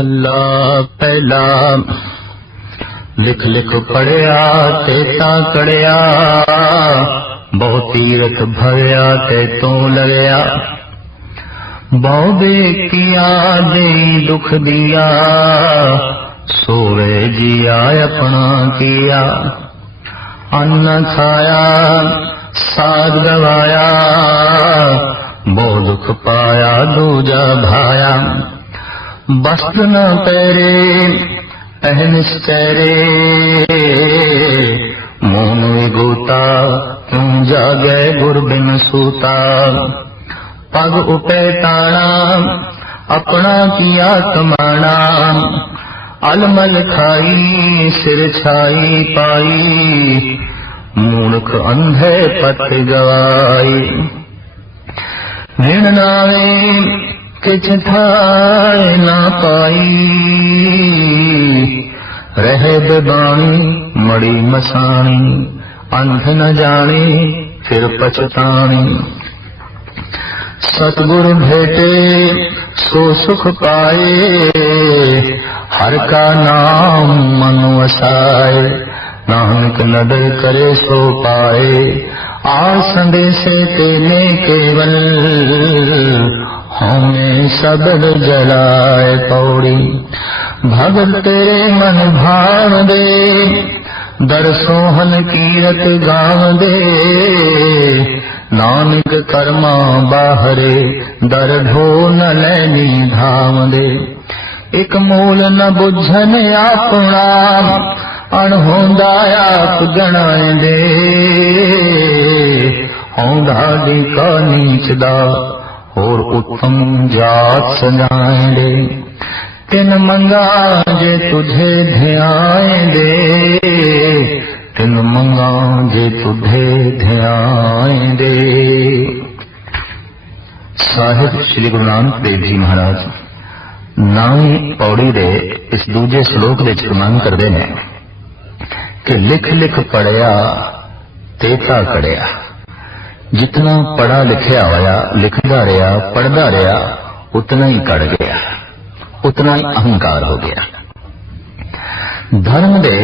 महला पहला। लिख लिख पढ़िया ते तां कड़िया, बहुत तीरथ भरिया ते तू लगिया। बहु किया दे दुख दिया, सोवे जिया अपना किया। अन्न खाया साध गवाया, बहु दुख पाया दूजा भाया। वस्त्र न पैरे अहनिस चेरे, मोन विगूता क्यों जागे गुर बिन सूता। पग उपे ताना अपना किया कमाना, अलमल खाई सिर छाई पाई। मूर्ख अंधे पत गवाई, ऋण नावे किछ थाए ना पाई। रहे बेबानी मड़ी मसाणी, अंध न जाने फिर पछतानी। सतगुरु भेटे सो सुख पाए, हर का नाम मन वसाए। नानक नदर करे सो पाए, आ संदेशे तेने केवल। हमें सबद जलाए पौड़ी, भगत तेरे मन भाव दे। दरसोहन कीरत गाव दे, नानक कर्मा बाहरे। दर ढो न लैनी धाम दे, एक मूल न बुझन अपना। अणहोंदा आप गणाए दे, होंदा दी का नीचदा और उत्तम जात सजाए दे। तिन मंगा जे तुझे ध्याए दे, तिन मंगा जे तुझे ध्याए दे। साहिब श्री गुरु नानक देव जी महाराज नामी पौड़ी दे इस दूजे श्लोक दे फरमान करदे ने कि लिख लिख पढ़िया तेता कड़िया। जितना पढ़ा लिखया होया, लिखदा रहा, पढ़दा रहा, उतना ही कड़ गया, उतना ही अहंकार हो गया। धर्म दे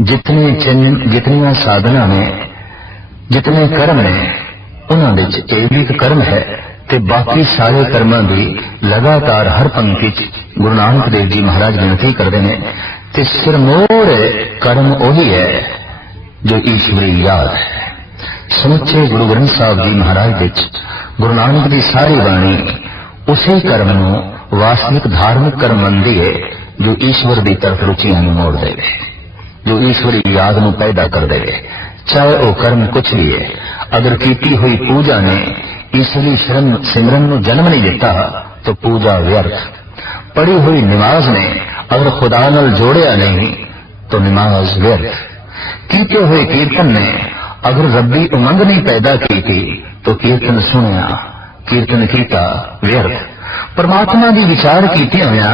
जितने चिन्ह, जितनियां साधना ने, जितने कर्म ने, उन्होंने एक एक कर्म है ते बाकी सारे कर्मां दी लगातार हर पंक्ति च गुरु नानक देव जी महाराज गिनती करते हैं ते सिरमौर कर्म वही है जो ईश्वरी याद है। समुचे गुरु ग्रंथ साहब जी महाराज विच गुरु नानक की सारी बाणी उसे कर्म नूं वास्तविक धार्मिक कर्म मनदी है जो ईश्वर की तरफ रुचियां नूं मोड़ देवे, जो ईश्वरी याद नूं पैदा कर देवे। चाहे वह कर्म कुछ भी है, अगर कीती हुई पूजा ने ईश्वरी सिमरन नूं जन्म नहीं दिता तो पूजा व्यर्थ। पढ़ी हुई नमाज ने अगर खुदा नाल जोड़िया नहीं तो नमाज व्यर्थ। कीते हुए कीर्तन ने अगर रब्बी उमंग नहीं पैदा की थी तो कीर्तन सुनिया, कीर्तन कीता व्यर्थ। परमात्मा की विचार कीते होया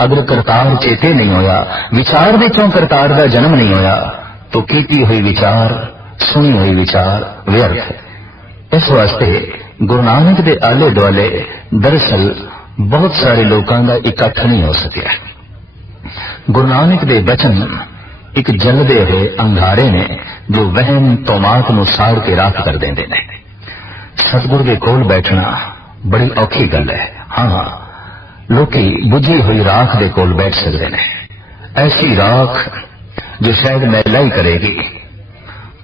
अगर करतार चेते नहीं होया, विचार विचों करतार का जन्म नहीं होया तो कीती हुई विचार, सुनी हुई विचार व्यर्थ। इस वास्ते गुरु नानक के आले दुआले दरअसल बहुत सारे लोगों का इकट्ठ नहीं हो सकिया। गुरु नानक के बचन एक जलदे हुए अंगारे ने जो वहम तोमात नूं साड़ के राख कर देंदे ने। सतगुरु के कोल बैठना बड़ी औखी गल है। हाँ, लोकी बुझी हुई राख के कोल बैठ सकते हैं, ऐसी राख जो शायद मैला ही करेगी,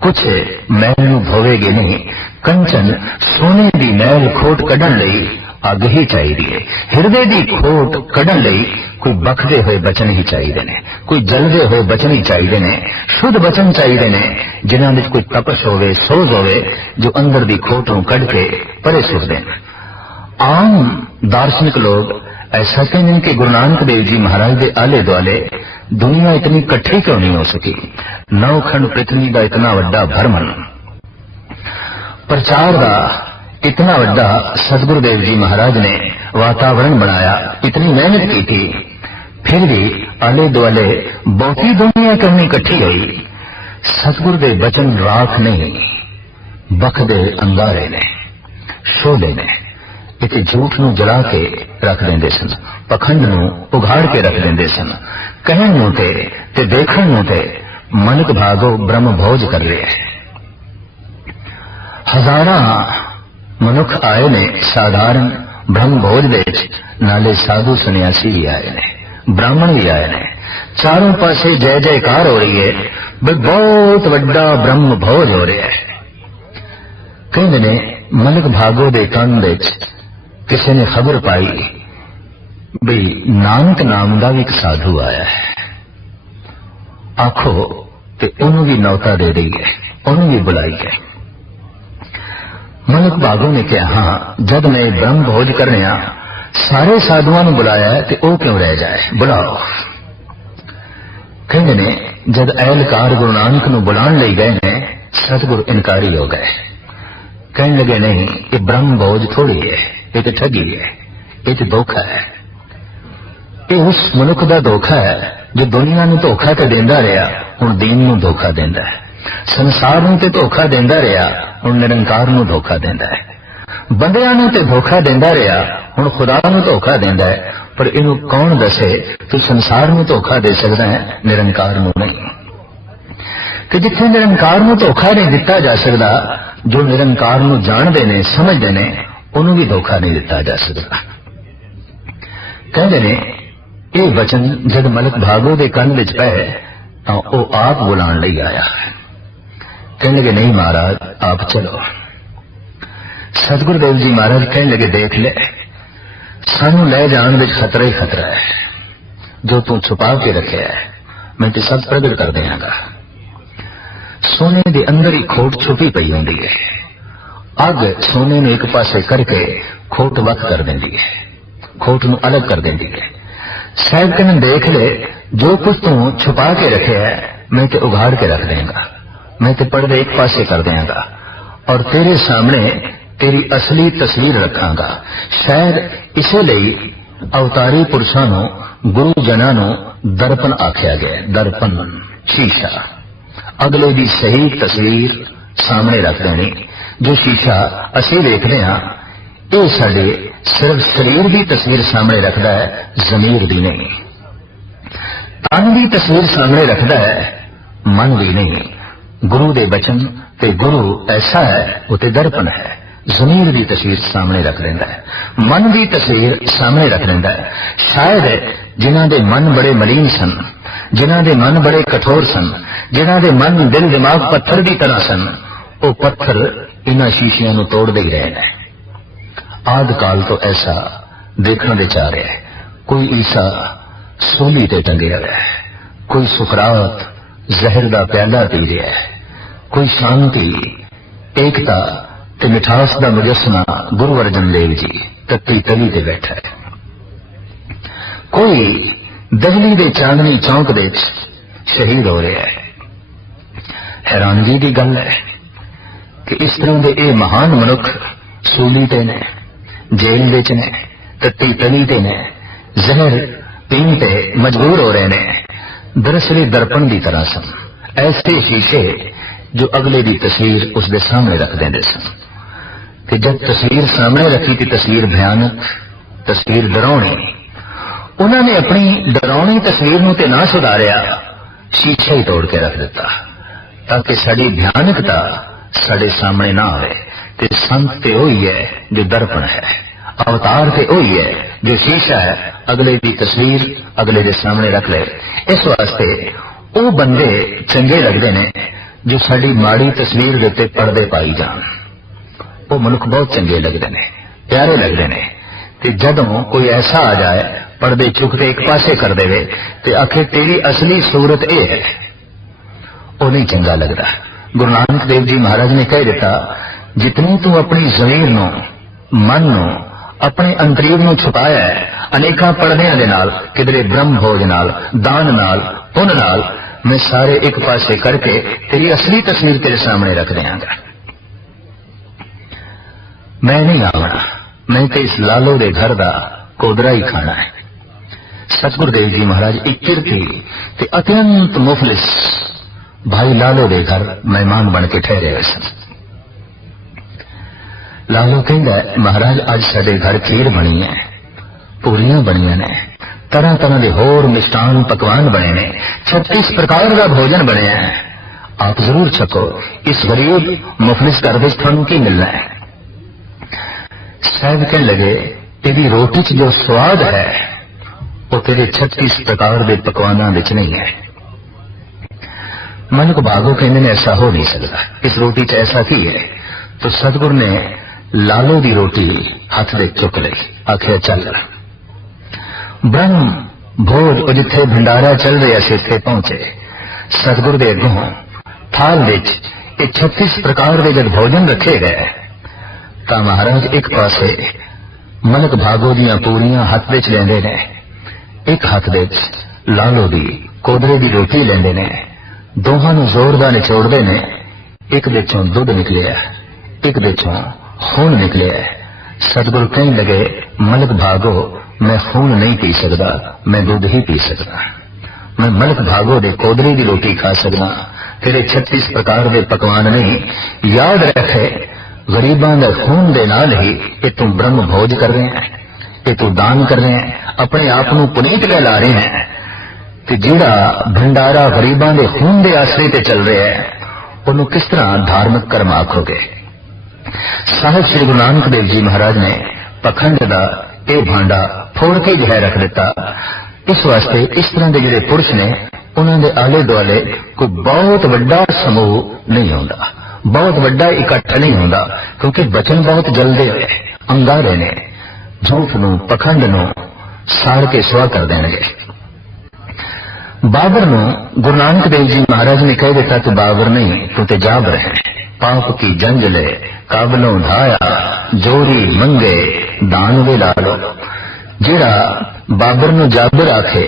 कुछ मैल नूं धोवेगी नहीं। कंचन सोने की मैल खोट कढ़न लई अग ही चाहिए, हिरदे की खोट कढ़न लई कोई बखदे हुए बचन ही चाहिए ने, कोई जलदे हुए बचन ही चाहिए ने, शुद्ध बचन चाहिए ने जिन्हां विच कोई तपश होवे, सोज होवे, जो अंदर की खोट नूं कढ़ के परे सुट देन। आम दार्शनिक लोग ऐसा कहते हैं कि गुरु नानक देव जी महाराज के आले दुआले दुनिया इतनी कट्ठी क्यों नहीं हो सकी। नौखंड पृथ्वी का इतना वड्डा भरमण, प्रचार का इतना वड्डा सतगुरुदेव जी महाराज ने वातावरण बनाया, इतनी मेहनत की थी, फिर भी आले दुआले बहुती दुनिया क्यों नहीं इकट्ठी हुई। सतगुरुदेव बचन राख नहीं, बखदे अंगारे ने, शोले ने। इत्थे झूठ नूं जला के रख देंदे सन, पखंड नूं उघाड़ के रख देंदे सन। कहण नूं ते देखण नूं ते मनक भागो ब्रह्म भोज कर रहे हैं। हजारां मनुख आए ने साधारण ब्रह्म भोज दे विच, नाले साधु सन्यासी भी आए ने, ब्राह्मण भी आए ने। चारों पासे जय जयकार हो रही है, बहुत वड्डा ब्रह्म भोज हो रहा है। कहते ने मनक भागो दे कंन विच किसी ने खबर पाई भी नानक नाम का भी एक साधु आया है। आखो ते उन्होंने भी नौता दे दी है, उन्होंने भी बुलाई है। मनक भागो ने कहा, हाँ जब मैं ब्रह्म भोज कर रहा सारे साधुओं ने बुलाया है तो वह क्यों रह जाए, बुलाओ। कहते ने जब एहलकार गुरु नानक नूं बुलाण लई गए ने, सतगुरु इनकारी हो गए। कहने लगे नहीं, ये ब्रह्म भोज थोड़ी है, ये तो ठगी है, ये तो धोखा है। ये उस मनुख का धोखा है जो दुनिया नूं धोखा तो देंदा रहा, हुण दीन नूं धोखा देंदा है। संसार नूं ते धोखा देंदा रहा, हुण निरंकार नूं धोखा देंदा है। बंदियां नूं ते धोखा देंदा रहा, हुण खुदा नूं धोखा देंदा है। पर इनू कौन दसे तू संसार नूं धोखा दे सकदा है, निरंकार नूं नहीं। कि जिथे निरंकार नूं धोखा नहीं दिता जा सकदा, जो निरंकार नूं जाणदे ने समझदे ने उन्होंने भी धोखा नहीं दिता जा सकता। कहते ने ये वचन जब मलक भागो दे कंन विच पए तां ओह आप बुलाण लई आया। कहने लगे नहीं महाराज आप चलो। सतगुरुदेव जी महाराज कहने लगे देख ले, सानू ले जाण विच खतरा ही खतरा है। जो तू छुपा के रखे है मैं ते सब प्रगट कर देंगा। सोने दे अंदर ही खोट छुपी पई हुंदी है। अग सोने ने एक पासे करके खोट वख कर देंदी है, खोट नूं अलग कर देंदी है। साहब कहने देख ले, जो कुछ तू छुपा के रखे है मैं ते उघाड़ के रख देंगा, मैं ते पर्दे एक पासे कर देंगा और तेरे सामने तेरी असली तस्वीर रखांगा। शायद इसे ਲਈ अवतारी पुरुषां नूं गुरु जनां नूं दर्पण आख्या गया। दर्पण शीशा, अगले की सही तस्वीर सामने रख देनी। जो शीशा असी देखते हाँ ये साडे सिर्फ शरीर की तस्वीर सामने रखता है, जमीर भी नहीं। तन की तस्वीर सामने रखता है, मन भी नहीं। गुरु दे बचन ते गुरु ऐसा है वो ते दर्पण है, जमीर की तस्वीर सामने रख देता है, मन की तस्वीर सामने रख देता है। शायद जिन्हां दे मन बड़े मलीन सन, जिन्हां दे मन बड़े कठोर सन, जिन्हां दे मन दिल दिमाग पत्थर की तरह सन, वो पत्थर इन्हां शीशियां नूं तोड़दे ही रहे हैं। आद काल तो ऐसा देखने दे चाह रहा है। कोई ईसा सूली ते टंगिया है, कोई सुकरात जहर का प्याला पी रहा है, कोई शांति एकता ते मिठास का मुजस्मा गुरु अर्जन देव जी तत्ती तली ते बैठा है। कोई दहली दे चांदनी चौक दे शहीद हो रहा है। हैरानगी की गल है कि इस तरह के ये महान मनुख सूली ते ने, जेल विच ने, तत्ती तली ते ने, जहर पीण ते मजबूर हो रहे ने। दरअसल दर्पण की तरह सन, ऐसे शीशे जो अगले की तस्वीर उसके सामने रख देंगे सन। कि जब तस्वीर सामने रखी थी, तस्वीर भयानक, तस्वीर डरावनी, उन्होंने अपनी डरावनी तस्वीर नूं ते ना सुधारिया, शीशा ही तोड़ के रख दिता ताकि साड़ी भयानकता साडे सामने ना आए। ते संत ते वही है जो दर्पण है, अवतार ते वही है जो शीशा है, अगले की तस्वीर अगले के सामने रख ले। इस वास्ते वो बंदे चंगे लगते ने जो साड़ी माड़ी तस्वीर दे उत्ते पर्दे पाई जान। वो मनुख बहुत चंगे लगते ने, प्यारे लगते ने। ते जदों कोई ऐसा आ जाए पर्दे चुकते एक पासे कर दे ते आखे तेरी असली सूरत ये है, वो नहीं चंगा लगता। गुरु नानक देव जी महाराज ने कह दिता, जितनी तू अपनी जमीर नूं, मन नूं, अपने अंतरीव नूं छुपाया है अनेका पर्दियां दे नाल, किधरे ब्रह्म भोज नाल, दान नाल, पुन नाल, मैं सारे एक पासे करके तेरी असली तस्वीर तेरे सामने रख देंगा। मैं नहीं आवना, मैं तो इस लालो दे घर दा कोदरा ही खाना है। सतगुरुदेव जी महाराज इक्किर थी ते अत्यंत मुफलिस भाई लालो दे घर मेहमान बन के ठहरे हुए सन। लालो कहता है महाराज अज साडे घर खीर बनी है, पूरियां बनिया ने, तरह तरह के होर मिष्टान पकवान बने ने, 36 प्रकार का भोजन बने है, आप जरूर छको। इस गरीब मुफलिस घर विच तुहानूं की मिलना है? साहब कहने लगे तेरी रोटी च जो स्वाद है वो तेरे 36 प्रकार के पकवाना विच नहीं है। मन को भागो कहने ने ऐसा हो नहीं सकता, इस रोटी च ऐसा की है? तो सतगुरु ने लालो दी रोटी हाथ में चुक ली, आखिया चल ब्रह्म भोज जिथे भंडारा चल रहा से इत्थे पहुंचे। सतगुरु दे अगों थाल विच 36 प्रकार के जब भोजन रखे गए तो महाराज एक पासे मलक भागो दियां पूरियां हाथ विच लेंदे ने, एक हाथ विच लालो दी कोदरे दी रोटी लेंदे ने, दोहां नूं जोरदार निचोड़दे ने, एक विचों दुध निकलिया, एक विचों खून निकलिया। सतगुरु कहने लगे मलक भागो मैं खून नहीं पी सकता, मैं दूध ही पी सकता। मैं मलक भागो दे कोदरे दी रोटी खा सकदा, तेरे 36 प्रकार के पकवान नहीं। याद रखे गरीबां दे खून दे नाल ही ये तू ब्रह्म भोज कर रहे हैं, ये तू दान कर रहे हैं, अपने आप नूं पुनीत कहला रहे हैं। कि जिहड़ा भंडारा गरीबां दे खून दे आसरे ते चल रहा है उन्होंने किस तरह धार्मिक कर्म आखोगे? साहिब श्री गुरु नानक देव जी महाराज ने पखंड का यह भांडा फोड़ के जो है रख दिता। इस वास्ते इस तरह के जिहड़े पुरुष ने उन्होंने आले दुआले कोई बहुत वड्डा समूह नहीं होता, बहुत वड्डा इकट्ठ नहीं होता, क्योंकि बचन बहुत जलदे हुए अंगारे ने झूठ नूं पखंड नूं साड़ के सुआ कर देंगे। बाबर नूं गुरु नानक देव जी महाराज ने कह दिता तू बाबर नहीं तू ते जाबर है। पाप की जंग ले काबलों ढाया, जोरी मंगे दान वे लालो। जिहड़ा बाबर नूं जाबर आखे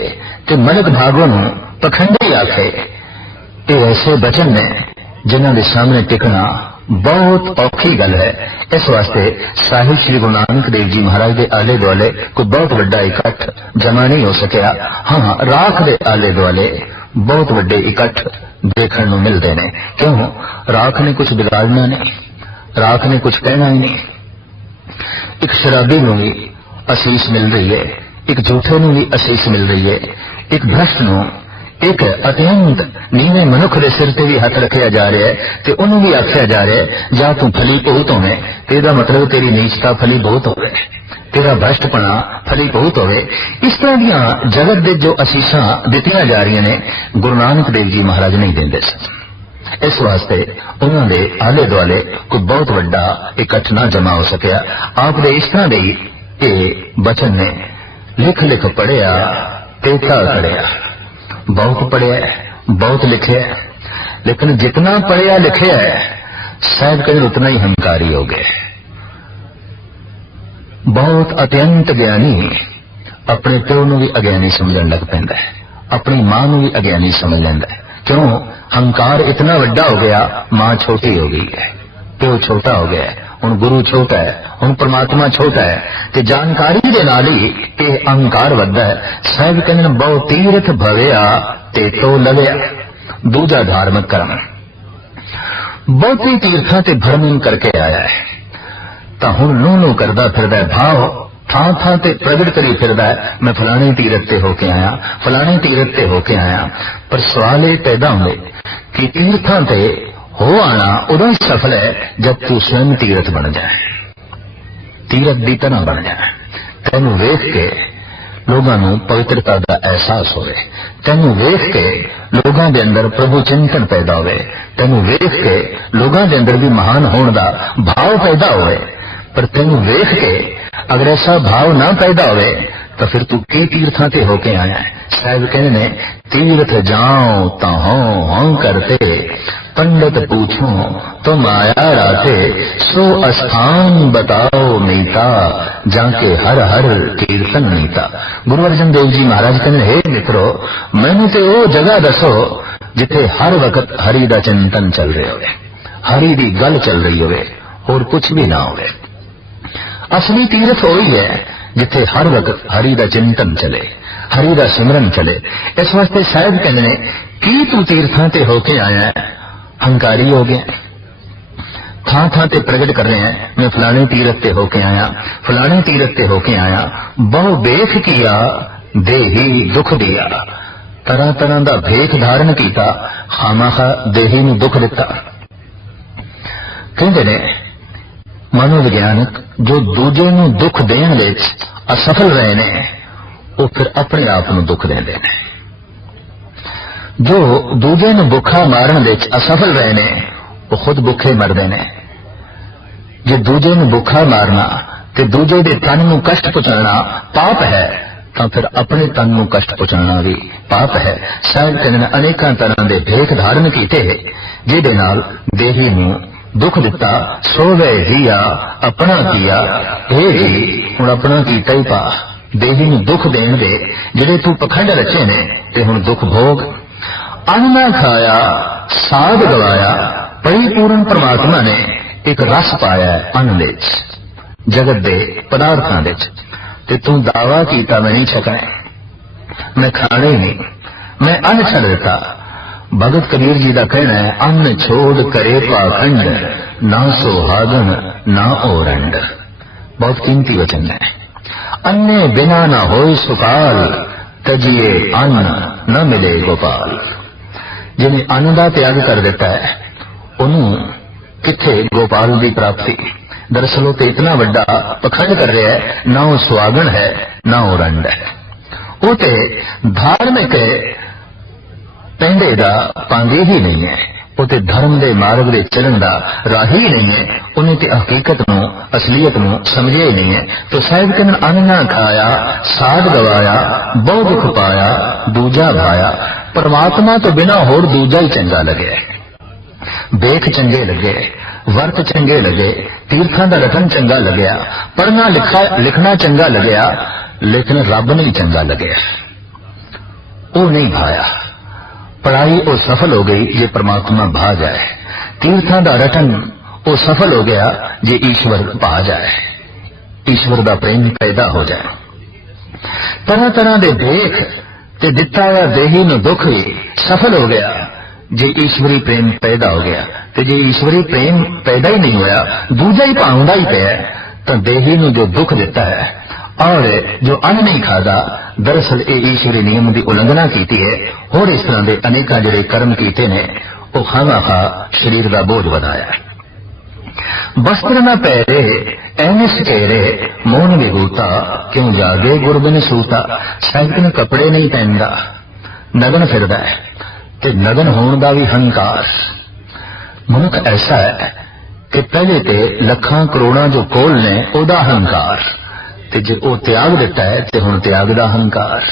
ते मलक भागो नूं पखंडी आखे, ये ऐसे बचन ने जिन्हां दे सामने टिकना बहुत औखी गल है। इस वास्ते साहिब श्री गुरु नानक देव जी महाराज के आले दुआले कोई बहुत वड्डा इकट्ठ जमा नहीं हो सकिया। हाँ, राख दे आले दुआले बहुत वड्डे इकट्ठ देखने को मिलते हैं। क्यों? राख ने कुछ बिगाड़ना नहीं, राख ने कुछ कहना ही नहीं। एक शराबी नूं भी असीस मिल रही है, एक झूठे नूं भी असीस मिल रही है, एक भ्रष्ट नूं, एक अत्यंत नीवे मनुख के सिर से भी हाथ रखा जा रहा है तो उन्होंने भी आख्या जा रहा है जा तू फली बहुत होवे, तेरा मतलब तेरी नीचता फली बहुत होवे, तेरा भ्रष्टपना फली बहुत होवे। इस तरह दियां जगत दे जो असीसां दित्तियां जा रही ने गुरु नानक देव जी महाराज नहीं देंदे सन। इस वास्ते उन्होंने आले दुआले कोई बहुत वड्डा इकट्ठ ना जमा हो सकिया। आपने इस तरह के बचन ने लिख लिख पढ़िया तेता पढ़िया, बहुत पढ़िया बहुत लिखे, लेकिन जितना पढ़िया लिखे है शायद कहीं उतना ही हंकारी हो गए। बहुत अत्यंत ज्ञानी अपने प्यो नूं भी अज्ञानी समझण लग पैंदा है, अपनी मां नूं भी अज्ञानी समझ लैंदा है। क्यों? हंकार इतना वड्डा हो गया, मां छोटी हो गई है, प्यो छोटा हो गया है, हुण गुरु छोटा है, हुण परमात्मा छोटा है, ते जानकारी दे नाल ही ये अहंकार वधदा है। साहिब कहंदे बहु तीरथ भविया ते तो लविया। दूजा धार्मिक कर्म बहुती तीर्थां ते भ्रमण करके आया है तां हुण नूं करदा फिरदा है, भाव थां थां ते प्रगट करी फिरदा है मैं फलाने तीरथ ते होके आया, फलाने तीरथ ते होके आया। पर सवाल ये पैदा होंदे कि तीर्थां ते हो आना उदों ही सफल है जब तू स्वयं तीरथ बन जाए, तीरथ की तरह बन जाए। तेनू वेख के लोगों को पवित्रता का एहसास होवे, तेनू वेख के लोगों के अंदर प्रभु चिंतन पैदा होवे, तेनू वेख के लोगों के अंदर भी महान होने का भाव पैदा होवे। पर तेनू वेख के अगर ऐसा भाव ना पैदा होवे तो फिर तू के तीर्थां ते होके आया है? साहिब कहने ने तीर्थ जाओ तो हों करते, पंडित पूछो तुम आया राते, सो स्थान बताओ नीता, जाके हर हर कीर्तन नीता। गुरु अर्जन देव जी महाराज कहने हे मित्रो मैनू ते वो जगह दसो जिथे हर वक्त हरि दा चिंतन चल रहे होवे, हरि दी गल चल रही होवे और कुछ भी ना होवे। असली तीर्थ वही है जिथे हर वक्त हरि दा चिंतन चले, हरि दा सिमरन चले। इस वास्ते साहिब कहने ने की तू तीर्थां ते होके आया है, हंकारी हो गया, थां थां ते प्रगट कर रहे हैं, मैं फलाने तीरथ ते होके आया, फलाने तीरथ ते होके आया, बहु बेख किया देही दुख दिया। तरह तरह का भेख धारण किया, खामाखा देही नूं दुख दिता। कहते ने मनोविग्यानक जो दूजे नूं दुख देण विच असफल रहे ने, वो फिर अपने आप नूं दुख देंदे ने। जो दूजे नूं भुखा मारन विच असफल रहे ने, वो खुद भुखे मरदे ने। जे दूजे नूं भुखा मारना ते दूजे दे तन नूं कष्ट पहुंचाना पाप है, तो फिर अपने तन नूं कष्ट पहुंचाना भी पाप है। साहिब कहने अनेकों तरह के भेख धारण कीते जिहदे नाल देही नूं दुख दिता। सोवे हिया अपना किया, हे जी हुण अपना कीता ही पा। देही नूं दुख देण दे जिहड़े तू पखंड रचे ने, ते हुण दुख भोग। अन्न ना खाया साध गवाया, परिपूर्ण परमात्मा ने एक रस पाया है अन्न विच, जगत दे पदार्थां विच, ते तू दावा कीता मैं नहीं छकना, मैं खाने ही नहीं, मैं अन्न छड़ दिता। भगत कबीर जी का कहना है, अन्न छोड़ करे पाखंड, ना सुहागन ना ओरंड। बहुत कीमती वचन है। अन्ने बिना ना होए सुकाल, तजिए अन्न न मिले गोपाल। जिन्हें अन्न का त्याग कर दिता है, उन्होंने किथे गोपाल की प्राप्ति। दरअसल तो इतना बड़ा पखंड कर रहा है, ना वो सुहागन है ना वो रंड है। वो तो धार्मिक पेंडे का पांगे ही नहीं है, वो तो धर्म के मार्ग दे चलन का राह ही नहीं है। उन्हें तो हकीकत नूं असलीयत नूं समझिया ही नहीं है। तो साहिब कहन अन्न ना खाया साध गवाया, बहु दुख पाया दूजा भाया। परमात्मा तो बिना होर दूजा ही चंगा लगे। बेख चंगे लगे, वर्त चंगे लगे, तीर्थां दा रटन चंगा लगया, पढ़ना लिखना चंगा लगया, लेकिन रब नहीं चंगा लगे। वो नहीं भाया। पढ़ाई वो सफल हो गई जे परमात्मा भा जाए, तीर्थां दा रटन वो सफल हो गया जे ईश्वर भा जाए, ईश्वर दा प्रेम पैदा हो जाए। तरह तरह दे देख ते दिता हुआ देही नूं दुख भी सफल हो गया जे ईश्वरी प्रेम पैदा हो गया। ते जे ईश्वरी प्रेम पैदा ही नहीं होया, दूजा ही पाउंदा ही पिया, तो देही नूं जो दुख दिता है और जो अन्न नहीं खादा, दरअसल ये ईश्वरी नियम की उल्लंघना की है। और इस तरह के अनेक जिहड़े कर्म किए ने, वो खामा शरीर का बोझ बढ़ाया। वस्त्र न पैरे एनिस केरे, मोन विभूता क्यों जागे गुरबिन सूता। शायद ने कपड़े नहीं पहनता, नगन फिरदा है, ते नगन होने का भी हंकार। मनुख ऐसा है कि पहले ते लखां करोड़ां जो कोल ने ओदा हंकार, ते जे ओ त्याग दिता है ते हुण त्याग दा हंकार।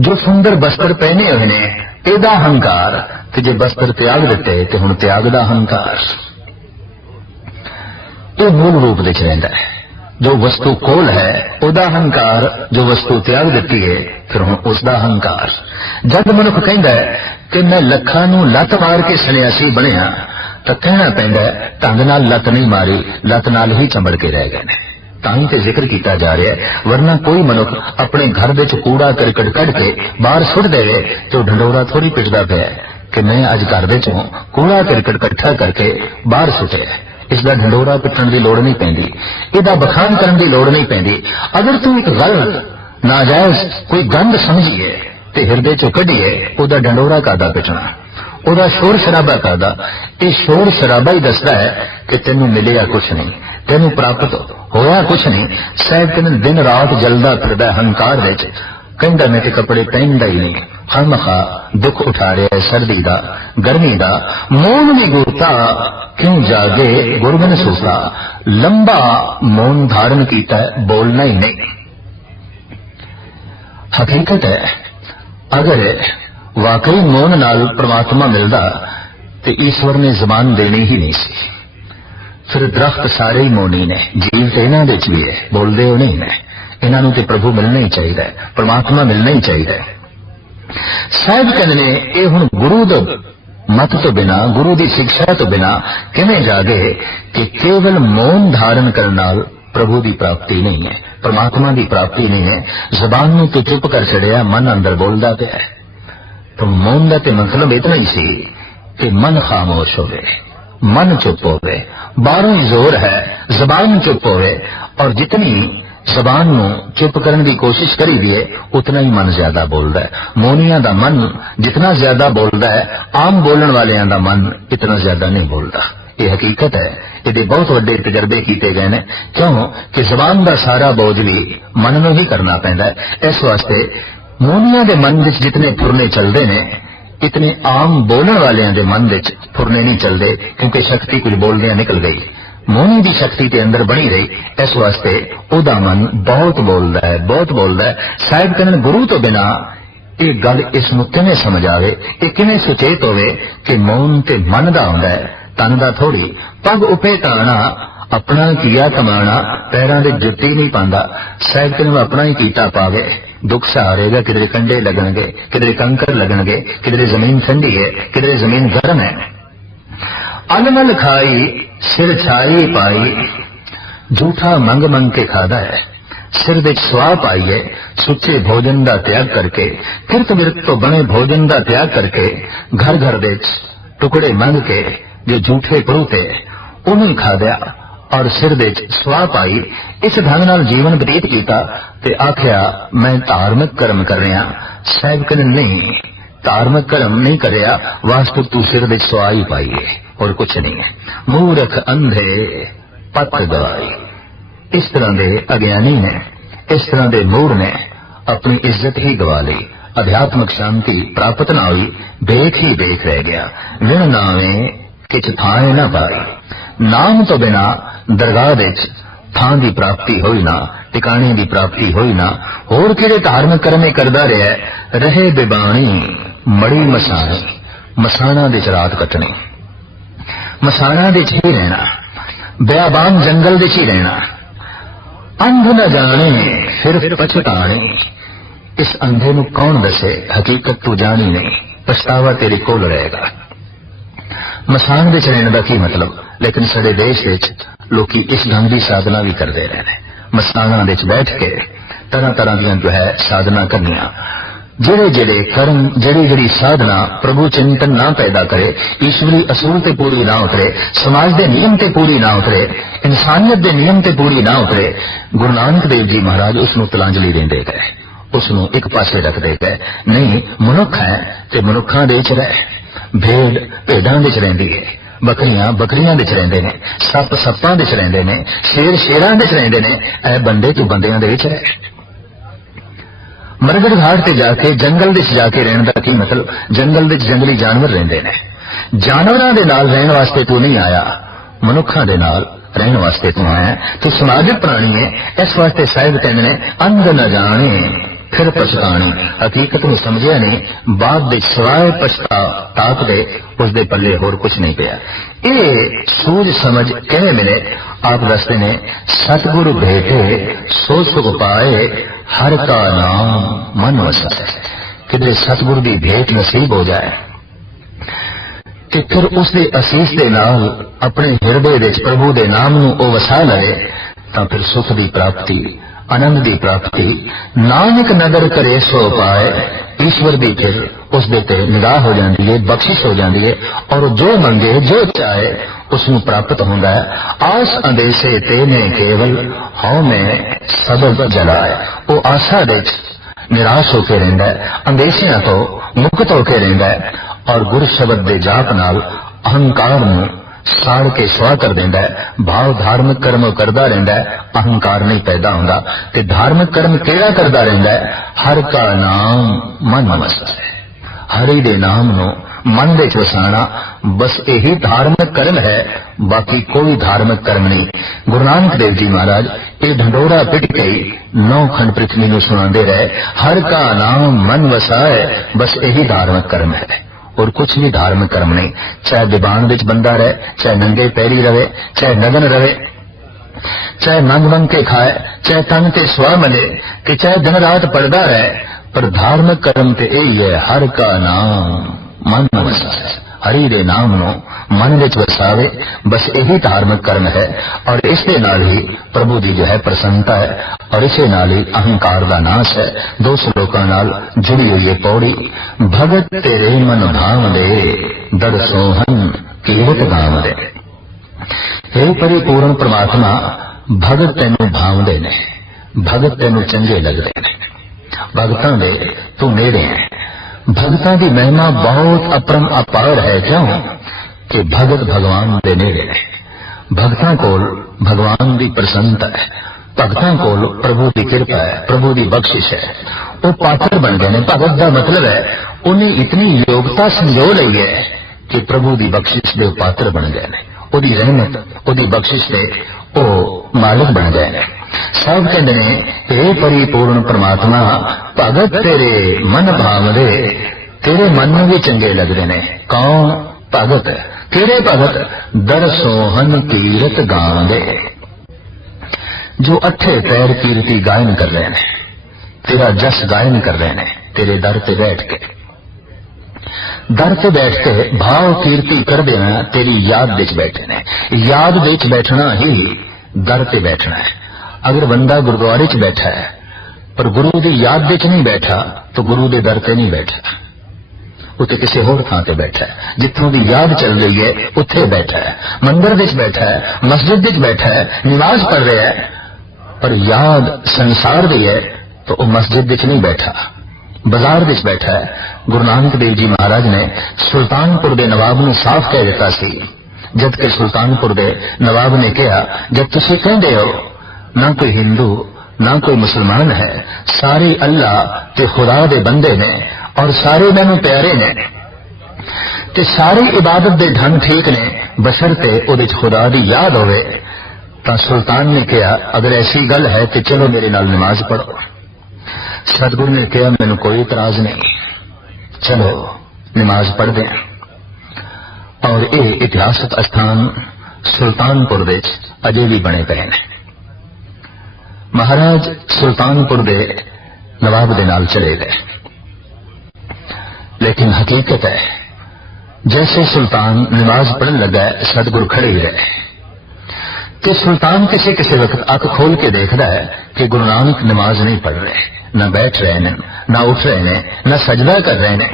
जो सुंदर वस्त्र पहने हुए ने एदा हंकार, ते जे वस्त्र त्याग दिते ते हुण त्याग दा हंकार। ये मूल रूप विच रहिंदा है। जो वस्तु कोल है ओदा हंकार, जो वस्तु त्याग दिती है फिर हुण उसदा हंकार। जद मनुख कहंदा है कि मैं लखां नूं लत मार के सन्यासी बनिया, तो कहना पैंदा है ढंग नाल लत नहीं मारी, लत नाल ही चंबड़ के रह गए ने। तां ते जिक्र किया जा रहा है, वरना कोई मनुख अपने घर विच कूड़ा करकट कढ़ के बाहर सुट देवे तो ढंडोरा थोड़ी पिटदा पिया कि मैं अज घर विचों कूड़ा करकट इकट्ठा करके बाहर सुटे। इसका ढंडोरा पिटण की लोड़ नहीं पैंदी, इसका बखान करने की लोड़ नहीं पैंदी। अगर तू एक गलत नाजायज कोई गंद समझिए ते हृदय चो कढ़िए, ओदा ढंडोरा कादा पिटना, ओदा शोर शराबा कादा। ये शोर शराबा ही दसदा है कि तेनू मिलिया कुछ नहीं, तेनू प्राप्त होया कुछ नहीं। शायद दिन रात जलदा फिरदा हंकार विच, कहंदा मैं ते कपड़े पहनदा ही नहीं, खामखा दुख उठा रहा है सर्दी का गर्मी का। मौन भी गुरता क्यों जागे गुरबिन सूता। लंबा मौन धारण किया है, बोलना ही नहीं। हकीकत है अगर वाकई मौन नाल परमात्मा मिलता तो ईश्वर ने जबान देनी ही नहीं सी। फिर दरख्त सारे ही मौनी ने, जीव तो इन्हां दे च भी है, बोलते हो नहीं ने। इन्हां नूं ते प्रभु मिलना ही चाहिए, परमात्मा मिलना ही चाहिए। साहिब कहते ने ये हुण गुरु द मत तो बिना, गुरु की शिक्षा तो बिना किवें जागे कि केवल मौन धारण करने नाल प्रभु की प्राप्ति नहीं है, परमात्मा की प्राप्ति नहीं है। जबान नूं तो चुप कर छड़िया, मन अंदर बोलता पिया है। तो मौन का तो मतलब इतना ही सी कि मन खामोश होवे, मन चुप होवे, बारों ही जोर है जबान चुप होवे। और जितनी जबान नूं चुप करने की कोशिश करी दिए उतना ही मन ज्यादा बोलता है। मोनिया दा मन जितना ज्यादा बोलता है, आम बोलने वालियां दा मन इतना ज्यादा नहीं बोलता। ये हकीकत है, ये बहुत बड़े तजर्बे किए गए ने। क्यों कि जबान का सारा बोझ भी मन नूं ही करना पैंदा है। इस वास्ते मोनिया के मन विच जितने फुरने चलते ने, इतने आम बोलने वालियां दे मन विच फुरने नहीं चलते, क्योंकि शक्ति कुछ बोलदियां निकल गई। मोनी की शक्ति के अंदर बनी रही, इस वास्ते ओदा मन बहुत बोलता है, बहुत बोलता है। शायद कहने गुरु तो बिना ये गल इस नु किवें समझ आवे, ये किवें सुचेत होवे कि मौन ते मन दा हुंदा है, तन दा थोड़ी। पग उपे ताना अपना किया कमाना, पैरां दे जुत्ती नहीं पांदा। शायद कहने अपना ही कीता पावे, दुख सहारेगा, किधरे कंडे लगणगे, किधरे कंकर लगणगे, किधरे जमीन ठंडी है, किधरे जमीन गर्म है। अनमल खाई सिर छाई पाई, झूठा मंग मंग के खादा है। सिर विच स्वाह पाई है, सुच्चे भोजन का त्याग करके, किरत विरत तो बने भोजन का त्याग करके, घर घर विच टुकड़े मंग के जो झूठे परूते उन्हें खाद्या और सिर विच स्वाह पाई। इस ढंग नाल जीवन बतीत किया ते आख्या मैं धार्मिक कर्म कर रहा। साहब कहने नहीं, धार्मिक कर्म नहीं करया, वास्तव तू सिर विच स्वाह ही पाई है और कुछ नहीं है। मूर्ख अंधे पत गवाई। इस तरह के अज्ञानी ने, इस तरह के मूढ़ ने अपनी इज्जत ही गवा ली। अध्यात्मिक शांति प्राप्त ना हुई, बेख ही बेख रह गया। विण नावे किछ थाए न पाई, नाम तो बिना दरगाह विच थां की प्राप्ति होई ना, टिकाणे की प्राप्ति होई ना। होर किहड़े धार्मिक कर्म करदा रहा, रहे बिबाणी मड़ी मसाणी, मसाणा दे च रात कटणी, मसाणा दे च ही रहना, बियाबान जंगल दे च ही रहना। अंध न जाने फिर पछताने, इस अंधे नूं कौन दसे, हकीकत तू जानी नहीं, पछतावा तेरे कोल रहेगा। मसान विच रहने का की मतलब, लेकिन साडे देश विच लोकी इस ढंग की साधना भी करते रहे। मसाना विच बैठ के तरह तरह दी जो है साधना करनिया। जेड़े जेड़े कर्म, जेड़ी जेड़ी साधना प्रभु चिंतन ना पैदा करे, ईश्वरी असूल ते पूरी ना उतरे, समाज के नियम ते पूरी ना उतरे, इंसानियत के नियम ते पूरी ना उतरे, गुरु नानक देव जी महाराज उसनूं तिलांजलि देंदे गए, उसनूं एक पासे रखते गए। नहीं, मनुख है ते मनुखां दे च रह, भेड़ भेड़ां दे च रहिंदी है, बकरियां बकरियां दे च रहिंदे ने, सप सप्पां दे च रहिंदे ने, शेर शेरां दे च रहिंदे ने। ऐ बंदे तू बंदियां दे च रह। मरगढ़ घाट से जाके जंगल विच जाके रहने का की मतलब, जंगल विच जंगली जानवर रहंदे ने। जानवरां दे नाल रहण वास्ते तू नहीं आया, मनुखां दे नाल रहण वास्ते तू आया। तू समाजिक प्राणी है, इस वास्ते साहिब कहंदे ने अंध न जाने फिर पछताने। हकीकत में समझिया नहीं, बाद दे सिवाए पछताप दे उसदे पल्ले होर कुछ नहीं पिया। ये सूझ समझ किवें मिले? आप दसते ने सतगुरु भेटे सो सुख पाए, हर का नाम मन वसाए। किधरे सतगुरु की भेंट नसीब हो जाए कि फिर उसके असीस के नाल अपने हिरदे विच प्रभु के नाम नूं ओ वसा लवे, तां फिर सुख की प्राप्ति, आनंद की प्राप्ति। नानक नदर करे सो पाए, ईश्वर की फिर उसदे ते निगाह हो जाती है, बख्शिश हो जाती है, और जो मंगे जो चाहे उसनूं प्राप्त होंदा है। आस अंदेशे तेने केवल हौ में सबब जलाए। वो आशा विच निराश होकर रहिंदा है, अंदेशियां तो मुक्त होकर रहिंदा है, और गुर शब्द दे जाप नाल अहंकार नूं साड़ के सुआ कर देंदा है। भाव धार्मिक कर्म करदा रहिंदा है, अहंकार नहीं पैदा होंदा। ते धार्मिक कर्म केड़ा करदा रहिंदा है? हर का नाम मन वसाए। हरि दे नाम नूं मन विच वसाना, बस यही धार्मिक कर्म है, बाकी कोई धार्मिक कर्म नहीं। गुरु नानक देव जी महाराज ये ढंडोरा पिट के 9 खंड पृथ्वी नूं सुनांदे रहे, हर का नाम मन वसाए, बस यही धार्मिक कर्म है और कुछ भी धार्मिक कर्म नहीं। चाहे दीवान विच बंदा रहे, चाहे नंगे पैरी रहे, चाहे नगन रहे, चाहे मंग मंग के खाए, चाहे तन ते स्वा मले, कि चाहे दिन रात पढ़दा रहे, पर धार्मिक कर्म ते यही है, हर का नाम मन वसाए। हरि दे नाम नूं मन विच वसावे, बस यही धार्मिक कर्म है। और इसके नाल ही प्रभु जी जो है प्रसन्नता है, और इसे नाल ही अहंकार का नाश है। 2 श्लोकां नाल जुड़ी हुई है पौड़ी। भगत तेरे मन भाव दे, दर सोहन ਕੀਰਤ ਗਾਵਦੇ। हे परिपूर्ण परमात्मा, भगत तैनू भावदे ने, भगत तैनू चंगे लगदे ने, भगतां दे तू नेड़े है। भगतां दी महिमा बहुत अपरम अपार है, क्यों कि भगत भगवान दे नेड़े ने। भगतां कोल भगवान दी प्रसन्नता है, भगतां कोल प्रभु दी कृपा है, प्रभु दी बख्शिश है। वो पात्र बन गए ने। भगत का मतलब है उन्हें इतनी योग्यता संजो लई है कि प्रभु दी बख्शिश दे पात्र बन गए ने, ओदी रहमत ओदी बख्शिश दे ओ मालिक बन गए ने। सब कहते ने हे परिपूर्ण परमात्मा, भगत तेरे मन भावदे, तेरे मन में भी चंगे लगते ने। कौन भगत? तेरे भगत दर सोहन कीरत गावदे, जो अठे पैर कीर्ति गायन कर रहे हैं, तेरा जस गायन कर रहे हैं, तेरे दर पे बैठ के, दर पे बैठ के भाव कीर्ति कर देना, तेरी याद विच बैठे ने। याद विच बैठना ही दर पे बैठना है। अगर बंदा गुरुद्वारे च बैठा है पर गुरु की याद विच नहीं बैठा तो गुरु के दर पे नहीं बैठा, उत्ते किसी होर थां ते बैठा है। जिथों की याद चल रही है उत्थे बैठा है। मंदिर विच बैठा है, मस्जिद विच बैठा है, नमाज पढ़ रहा है, पर याद संसार दी है तो वह मस्जिद विच नहीं बैठा, बाजार विच बैठा है। गुरु नानक देव जी महाराज ने सुल्तानपुर के नवाब ने साफ कह दिता सी, जबकि सुल्तानपुर के नवाब ने कहा, जब तुसीं कहंदे हो ना कोई हिंदू ना कोई मुसलमान है, सारे अल्लाह ते खुदा दे बंदे ने और सारे मैनू प्यारे ने ते सारी इबादत दे ढंग ठीक ने, बशर्ते उहदे च खुदा दी याद होवे। तां सुल्तान ने कहा, अगर ऐसी गल है तो चलो मेरे नाल नमाज पढ़ो। सतगुरु ने कहा, मैनू कोई इतराज नहीं, चलो नमाज पढ़ दें। और ये इतिहासक स्थान सुल्तानपुर दे अजे भी बने पे हैं। महाराज सुल्तानपुर दे नवाब दे नाल चले गए, लेकिन हकीकत है जैसे सुल्तान नमाज पढ़न लगा सतगुरु खड़े ही रहे। तो सुल्तान किसी किसी वक्त अख खोल के देखता है कि गुरु नानक नमाज नहीं पढ़ रहे, न बैठ रहे ने, न उठ रहे ने, न सजदा कर रहे ने।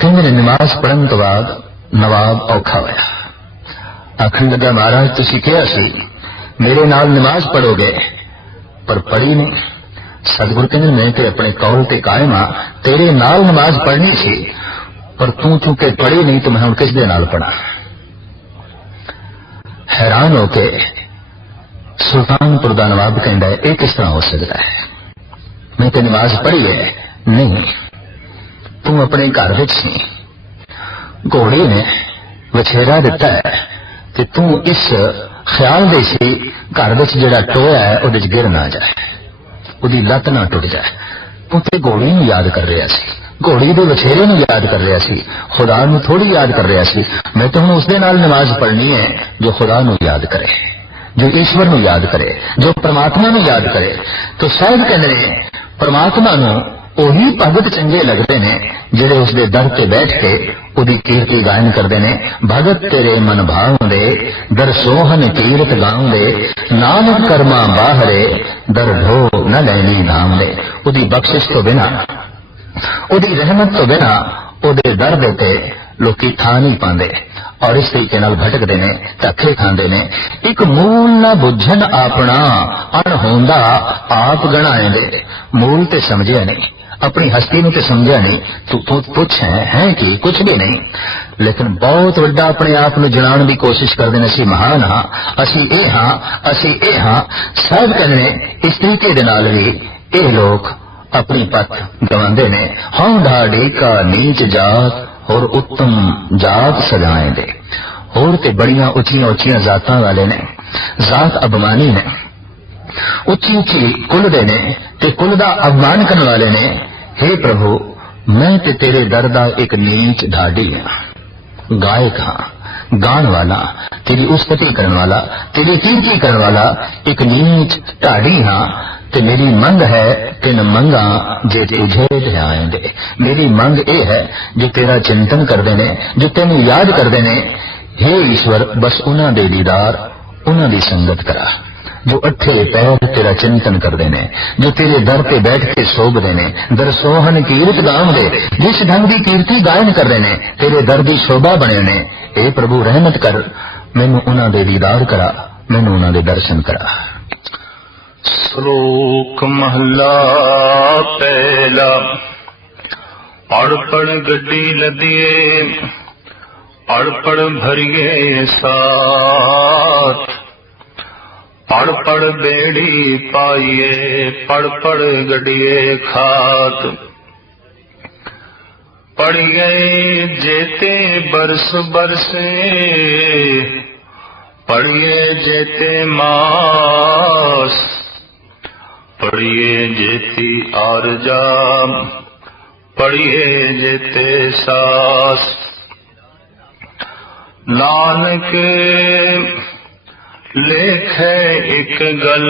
कहते नमाज पढ़न तो बाद नवाब औखा होया, आखन लगा, महाराज तुसीं कहा सी मेरे नाल नमाज पढ़ोगे पर पढ़ी नहीं। सतगुरु कहते मैं तो अपने कौल ते कायम हाँ, तेरे नाल नमाज पढ़नी सी पर तू चूंकि पढ़ी नहीं तो मैं हुण किस दे नाल पढ़ा। हैरान होके सुल्तानपुर दा नवाब कहता है, ये किस तरह हो सकता है, मैं तो नमाज पढ़ी है। नहीं, तू अपने घर विच सी, घोड़ी ने वछेरा दिता है कि तू इस ख्याल दे सी घर विच जिहड़ा टोया है उहदे च गिर ना जाए, उहदी लत ना टुट जाए। तू ते घोड़ी नूं याद कर रहा सी, घोड़ी दे वछेरे नूं याद कर रहा सी, खुदा नूं थोड़ी याद कर रहा सी। मैं तो हुण उस दे नाल नमाज पढ़नी है जो खुदा नूं याद करे, जो ईश्वर नूं याद करे, जो परमात्मा नूं याद करे। तो शायद कहंदे ने परमात्मा नूं ओही भगत चंगे लगते ने जिहड़े उसके दर ते बैठ के उहदी कीर्ति गायन करते ने। भगत तेरे मन भावदे, दर सोहन कीरत गावदे, नानक कर्मा बाहरे, दर ढो न लैनी धाम दे। उहदी बख्शिश तो बिना, उहदी रहमत तो बिना उहदे दर दे ते लोकी थां नहीं पांदे और इस तरीके नाल भटकदे ने, धक्के खांदे ने। एक मूल ना बुझन अपना अणहोंदा आप गणाएंदे। मूल ते समझिया नहीं, अपनी हस्ती नूं ते समझिया नहीं, तू पुछ है कि कुछ भी नहीं, लेकिन बहुत वड्डा अपने आप नूं जणाउण दी कोशिश करदे ने। असीं महान हां, असीं ए हां, असीं ए हां। सब कहने इस तरीके दे नाल भी ये लोग अपनी पथ गवांदे ने। हौं ढाडी का नीच जात और उत्तम जात सजाए दे। होर ते बड़ियां उच्चियां उच्चियां जातां वाले ने, जात अभिमानी ने, उच्ची उच्ची कुल दे ने ते कुल दा अभिमान करने वाले ने। हे प्रभु, मैं ते तेरे दर दा एक नीच ढाडी हां, गायक हां, गान वाला, तेरी उस्तति करने वाला, तेरी कीर्ति करने वाला एक नीच ढाडी हां। ते मेरी मंग है तिन मंगा जे तुझे ध्याएंदे। मेरी मंग ये है जो तेरा चिंतन करते ने, जो तेन याद करते ने। हे ईश्वर, बस उन्हां दे दीदार, उन्हां दी संगत करा। जो अठे पैर तेरा चिंतन करते ने, जो तेरे दर पे बैठ के सोभते ने, दरसोहन कीरत गावदे, जिस ढंग की कीर्ति गायन करते ने, तेरे दर की शोभा बने ने। ए प्रभु रहमत कर, मैनू उन्हां दे दीदार करा, मैनू उन्हां दे दर्शन करा। श्लोक महला पहला। पढ़ पढ़ गड्डी लदिए, पढ़ पढ़ भरिए साथ, पढ़ पढ़ बेड़ी पाइए, पढ़ पढ़ गड्डिए खात। पढ़ गए जेते बरस बरसे, पढ़िए जेते मास, पढ़िए जेती आरजा, पढ़िए जेते सास। नानक लेखे एक गल,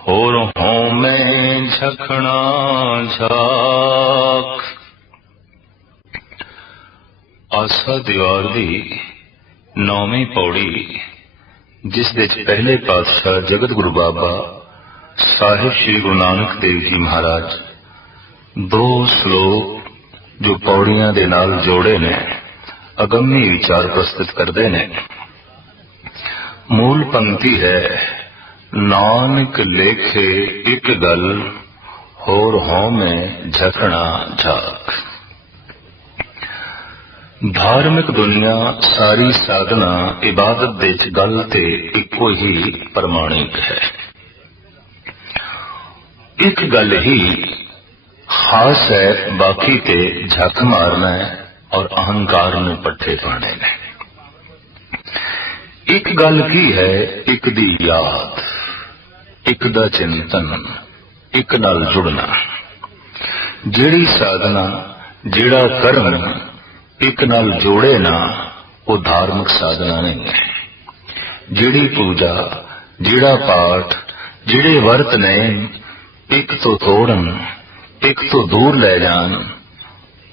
होर हों में झकना झाक। आसा दीवार दी 9वीं पौड़ी, जिस दे पहले पातशाह जगत गुरु बाबा साहिब श्री गुरु नानक देव जी महाराज 2 श्लोक जो पौड़ियां दे नाल जोड़े ने, अगम्य विचार प्रस्तुत करते ने। मूल पंक्ति है, नानक लेखे एक गल, होर हों में झकना झाक। धार्मिक दुनिया सारी साधना इबादत दे गल ते इको ही प्रमाणिक है। एक गल ही खास है, बाकी ते झक मारना है और अहंकार में पट्ठे पाने ने। एक गल की है, एक दी याद, एक दा चिंतन, एक नाल जुड़ना। जेड़ी साधना, जेड़ा कर्म एक नाल जोड़े ना, वो धार्मिक साधना नहीं है। जेड़ी पूजा, जेड़ा पाठ, जेड़े वर्त ने एक तो तोड़न, एक तो दूर ले जान,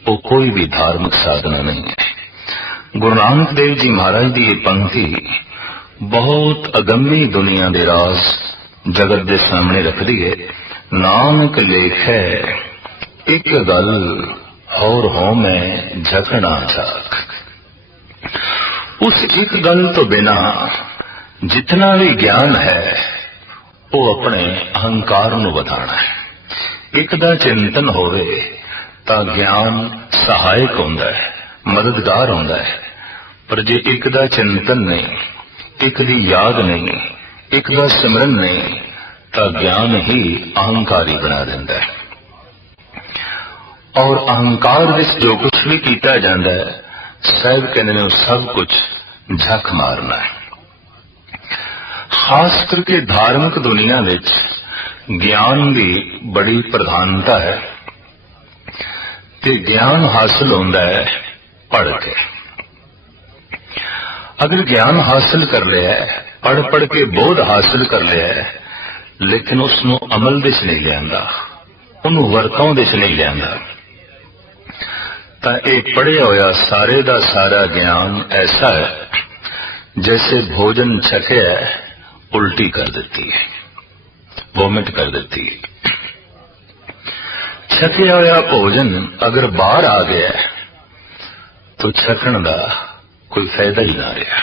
वो कोई भी धार्मिक साधना नहीं है। गुरु नानक देव जी महाराज की ये पंक्ति बहुत अगम्य दुनिया दे राज जगत दे सामने रख दी है। नानक लेखे एक गल, और हो में झकना झाक। उस एक गल तो बिना जितना भी ज्ञान है वो अपने अहंकार नूं वधाना है। एक दा चिंतन होवे तां ज्ञान सहायक होंदा है, मददगार होंदा है। पर जे एक दा चिंतन नहीं, एक दी याद नहीं, एक दा सिमरन नहीं, तां ज्ञान ही अहंकारी बना देंदा है। और अहंकार विच जो कुछ भी किया जाता है, साहब कहते हैं सब कुछ झक मारना है। खास करके धार्मिक दुनिया विच ज्ञान की बड़ी प्रधानता है ते ज्ञान हासिल होता है पढ़ के। अगर ज्ञान हासिल कर लिया है, पढ़ पढ़ के बोध हासिल कर लिया है, लेकिन उसनों अमल दिश नहीं लियांदा, उन्होंने वरतों दिश नहीं लियांदा, तां ये पढ़िया होया सारे दा सारा ज्ञान ऐसा है जैसे भोजन छकिया उल्टी कर देती है, वोमिट कर देती है। छकिया होया भोजन अगर बाहर आ गया तो छकण दा कोई फायदा ही ना रहा।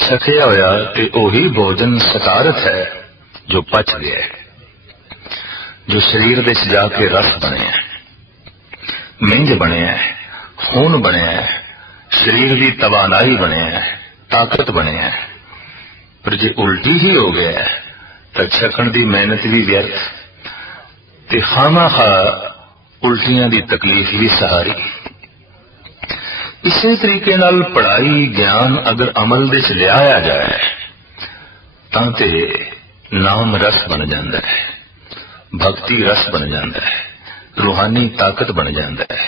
छकिया होया ते ओही भोजन सकारत है जो पच गया है, जो शरीर दे जाके रस बने, मिंज बने, खून बने, शरीर की तवानाई बने, ताकत बने। पर जे उल्टी ही हो गया तो छकण की मेहनत भी व्यर्थ ते खामा खा उल्टियां की तकलीफ भी सहारी। इसी तरीके नाल पढ़ाई ज्ञान अगर अमल दे लिया जाए तां ते नाम रस बन जाता है, भक्ति रस बन जाता है, रूहानी ताकत बन जाता है,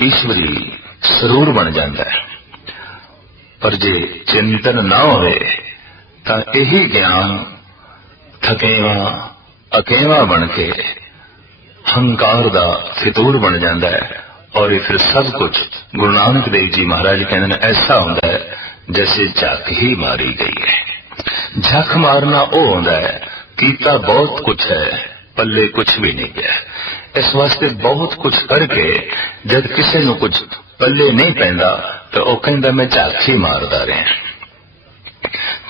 ईश्वरी सरूर बन जाता है। पर जे चिंतन ना होवे तां यही ज्ञान थकेवा अकेवा बन के हंकार दा फितूर बन जाता है। और ये फिर सब कुछ गुरु नानक देव जी महाराज कहते हैं ऐसा होता है जैसे झक ही मारी गई है। झक मारना वो होंदा है कीता बहुत कुछ है पल्ले कुछ भी नहीं गया। इस वास्ते बहुत कुछ करके जब किसी नूं कुछ पल्ले नहीं पैंदा तो वह कहंदा मैं झक ही मारदा रहा,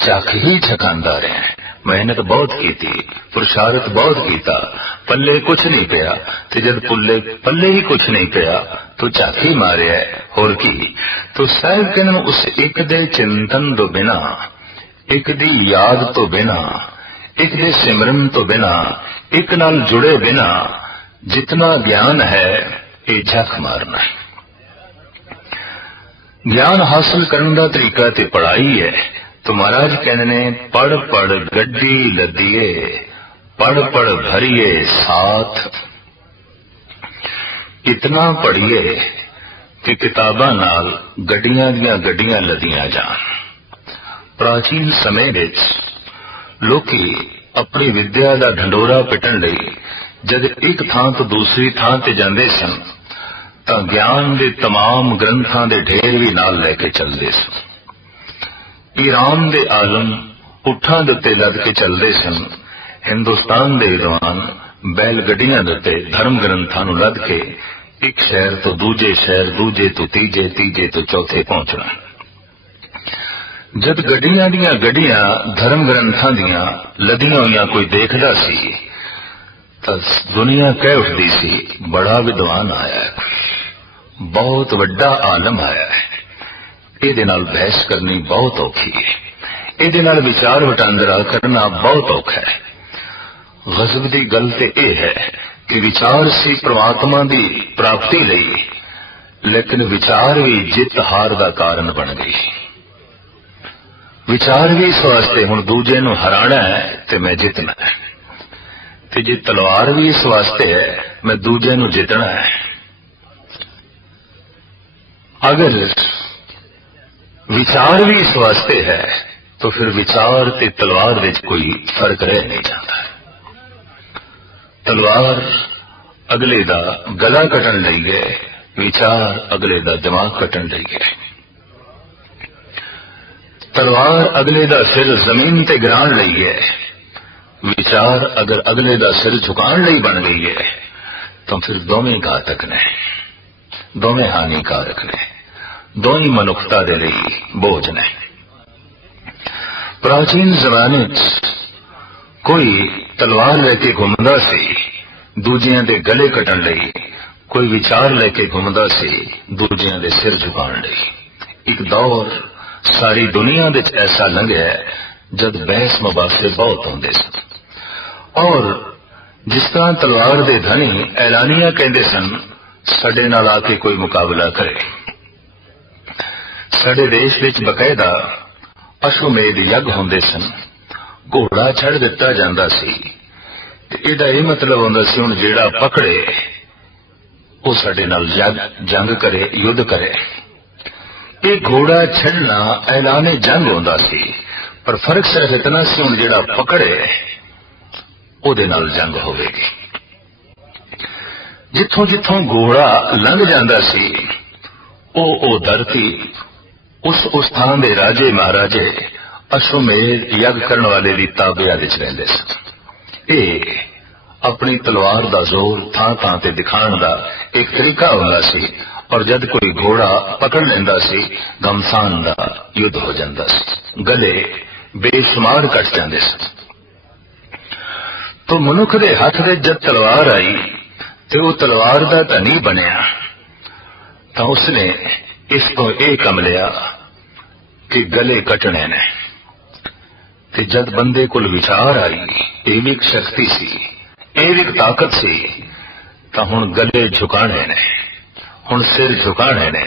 झक ही झकांदा रहा, मेहनत बहुत की, पुरुषार्थ बहुत किया, पल्ले कुछ नहीं पिया। तो जब पल्ले ही कुछ नहीं पिया तो झक ही मारिया होर की। तो साहिब कहने उस एक दे चिंतन तो बिना, एक दी याद तो बिना, एक दे सिमरन तो बिना, एक नाल जुड़े बिना जितना ज्ञान है ये झक मारना है। ज्ञान हासिल करने का तरीका ते पढ़ाई है। तो महाराज कहने ने पढ़ पढ़ गड्डी लदिए, पढ़ पढ़ भरिए साथ, इतना पढ़िए कि किताबां नाल गड्डियां दियां गड्डियां लदियां जान। प्राचीन समय विच लोकी अपनी विद्या का ढंडोरा पिटण लई जद एक थां तो दूसरी थां ते जांदे सन तां ज्ञान दे तमाम ग्रंथां दे ढेर भी नाल लैके चलदे सन। ईरान दे आलम उठां दे उत्ते लद के चलदे सन। हिंदुस्तान दे विद्वान बैल गड्डियां दे उत्ते धर्म ग्रंथां नूं लद के एक शहर तो दूजे शहर, दूजे तो तीजे, तीजे तो चौथे पहुंचना। जद गड्डियां दियां गड्डियां धर्म ग्रंथां दियां लदियां होईयां कोई देखदा सी तां दुनिया कह उठदी सी बड़ा विद्वान आया है, बहुत वड्डा आलम आया है, ਇਹਦੇ ਨਾਲ बहस करनी बहुत औखी है, ਇਹਦੇ ਨਾਲ विचार वटांदरा करना बहुत औखा है। गजब की गल ते यह है कि विचार सी परमात्मा की प्राप्ति लई, लेकिन विचार भी जित हार का कारण बन गई। विचार भी इस वास्ते हुण दूजे नूं हराना है ते मैं जितना है, ते जे तलवार भी इस वास्ते है मैं दूजे नूं जितना है। अगर विचार भी इस वास्ते है तो फिर विचार ते तलवार विच कोई फर्क रह नहीं जाता। तलवार अगले दा गला कटन लई गए, विचार अगले दा दिमाग कटन लई गए। तलवार अगले दा सिर जमीन ते गिराण लई गए, विचार अगर अगले दा सिर झुकाण लई बन गई है तो फिर दोवें घातक ने, दोवें हानिकारक ने, दोई मनुखता दे लई बोझ ने। प्राचीन जमाने कोई तलवार लेके घुमदा सी दूजियां दे गले कटण लई, कोई विचार लेके घुमदा सी दूजियां दे सिर झुकाण लई। एक दौर सारी दुनिया दे ऐसा लंघिया जद बहस मुबासे बहुत होंदे सन, और जिस तरह तलवार दे धनी ऐलानिया कहंदे सन साडे नाल आके कोई मुकाबला करे। साडे देश विच बकायदा अश्वमेध यज्ञ होंदे सन, घोड़ा छड़ दिता जांदा सी ते इहदा यह मतलब होंदा सी हुण जेड़ा पकड़े वो साडे नाल जंग करे, युद्ध करे। ये घोड़ा छड़ना ऐलाने जंग होंदा सी, पर फर्क सिर्फ इतना सी हुण जेड़ा पकड़े ओदे नाल जंग होवेगी। जिथों जिथों घोड़ा लंघ जांदा सी ओ धरती उस स्थान दे राजे महाराजे अश्वमेध यज्ञ करने वाले दी ताबिया विच रहिंदे सन। ये अपनी तलवार दा जोर थां थां ते दिखाण दा एक तरीका हुंदा सी, और जद कोई घोड़ा पकड़ लेंदा सी घमसान दा युद्ध हो जांदा सी, गले बेशुमार कट जांदे सन। तो मनुख दे हथ दे जद तलवार आई ते वो तलवार दा धनी बनिया तां उसने इस तो यह कम लिया कि गले कटने ने। ते जद बंदे कोल विचार आई, ये भी एक शक्ति सी, ये भी एक ताकत सी, तां हुण गले झुकाने ने, हुण सिर झुकाने ने।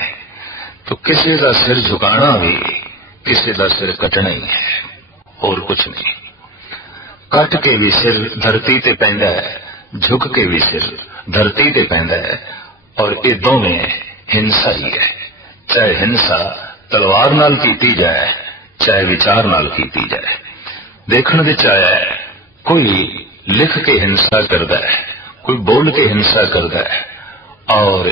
तो किसी का सिर झुकाना भी किसी का सिर कटना ही है, और कुछ नहीं। कट के भी सिर धरती ते पैंदा है, झुक के भी सिर धरती ते पैंदा है, और ये दोवें हिंसा ही है। चाहे हिंसा तलवार नाल कीती जाए, चाहे विचार नाल कीती जाए। देखण विच आया कोई लिख के हिंसा करदा है, कोई बोल के हिंसा करदा है, और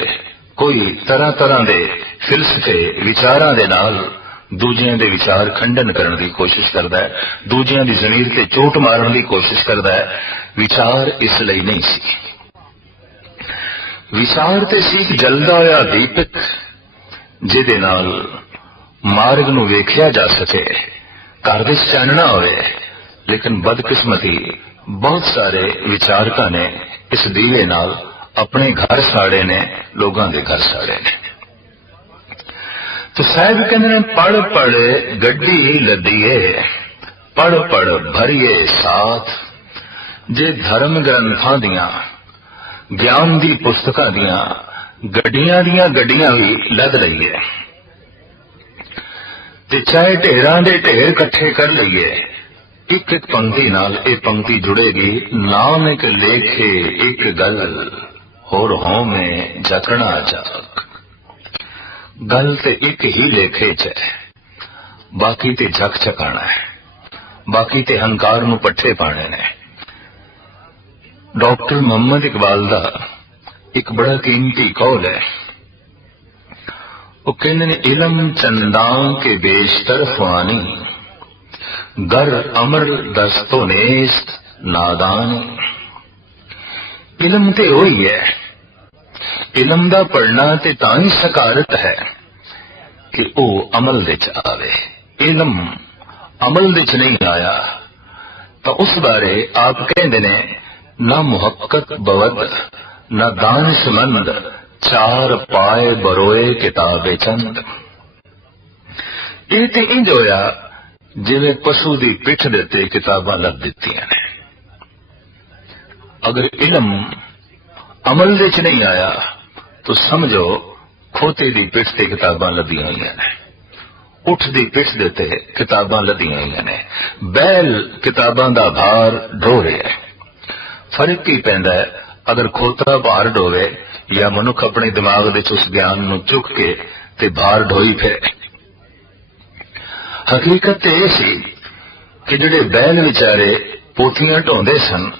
कोई तरह तरह दे फिलसफे विचारां दे नाल ਦੂਜਿਆਂ ਦੇ ਵਿਚਾਰ ਖੰਡਨ ਕਰਨ ਦੀ ਕੋਸ਼ਿਸ਼ ਕਰਦਾ ਹੈ, ਦੂਜਿਆਂ ਦੀ ਜ਼ਮੀਰ ਤੇ ਚੋਟ ਮਾਰਨ ਦੀ ਕੋਸ਼ਿਸ਼ ਕਰਦਾ ਹੈ। ਵਿਚਾਰ ਇਸ ਲਈ ਨਹੀਂ ਸੀ। ਵਿਚਾਰ ਤੇ ਸੀ ਇੱਕ ਜਲਦਾ ਹੋਇਆ ਦੀਪਕ, ਜਿਹਦੇ ਨਾਲ ਮਾਰਗ ਨੂੰ ਵੇਖਿਆ ਜਾ ਸਕੇ, ਘਰ ਵਿੱਚ ਚਾਨਣਾ ਹੋਵੇ। ਲੇਕਿਨ ਬਦਕਿਸਮਤੀ ਬਹੁਤ ਸਾਰੇ ਵਿਚਾਰਕਾਂ ਨੇ ਇਸ ਦੀਵੇ ਨਾਲ ਆਪਣੇ ਘਰ ਸਾੜੇ ਨੇ, ਲੋਕਾਂ ਦੇ ਘਰ ਸਾੜੇ ਨੇ। तो साहब कहते पढ़ पढ़ गड्डी लदीए, पढ़ पढ़ भरिए साथ। जे धर्म ग्रंथां दियां, ज्ञान दी पुस्तकां दियां गड्डियां भी लद रही है, ते चाहे ढेरां दे ढेर इकट्ठे कर लईए, एक एक पंक्ति नाल ये पंक्ति जुड़ेगी। नाम एक लेखे एक गल, होर हों में जकना जाग। गल ते एक ही लेखे च है, बाकी ते झक चकाना है, बाकी ते हंकार नूं पट्ठे पाने ने। डॉक्टर मोहम्मद इकबाल दा एक बड़ा कीमती कौल है। वो कहंदे ने इलम चंदां के बेशतर फवानी, गर अमर दस्तो नेस्त नादानी। इलम ते वही है, इलम दा पढ़ना ते तां ही सकारत है कि वो अमल दे च आवे। इलम अमल दे च नहीं आया तो उस बारे आप कहंदे ने ना मुहक्कत बवद ना दानिशमंद, चार पाए बरोए किताबे चंद। ये ते इंज होया जिवें पशु दी पिठ दे ते किताबां लद दित्तियां ने। अगर इलम अमल दे च नहीं आया तो समझो खोते दी पिठ ते किताबां लदियां होईयां ने, उठ दी पिठ दे ते किताबां लदियां होईयां ने। बैल किताबां दा भार ढो रहा है। फर्क की पैंदा है अगर खोता भार ढोवे या मनुख अपने दिमाग दे उस ज्ञान नूं चुक के ते भार ढोई फिरे। हकीकत ते यह सी कि जिहड़े बैल विचारे पोथियां ढोंदे सन,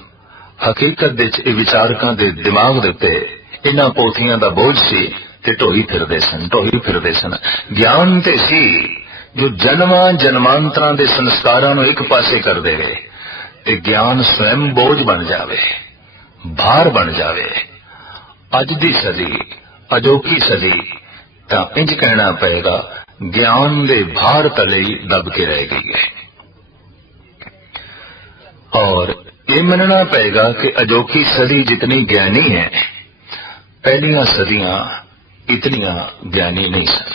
हकीकत दे च विचारकां दे दिमाग दे उत्ते इन्हां पोथियां दा बोझ सी ते ढोई फिरदे सन। ज्ञान ते सी जो जन्मां जन्मांतरां दे संस्कारां नूं एक पासे कर देवे ते ज्ञान स्वयं बोझ बन जावे, भार बन जावे। अज दी सदी अजोकी सदी तां इंज कहना पएगा ज्ञान दे भार तले ही दब के रह गई है। और ये मनना पएगा कि अजोकी सदी जितनी ज्ञानी है, पहलियां सदियां इतनियां ज्ञानी नहीं सन।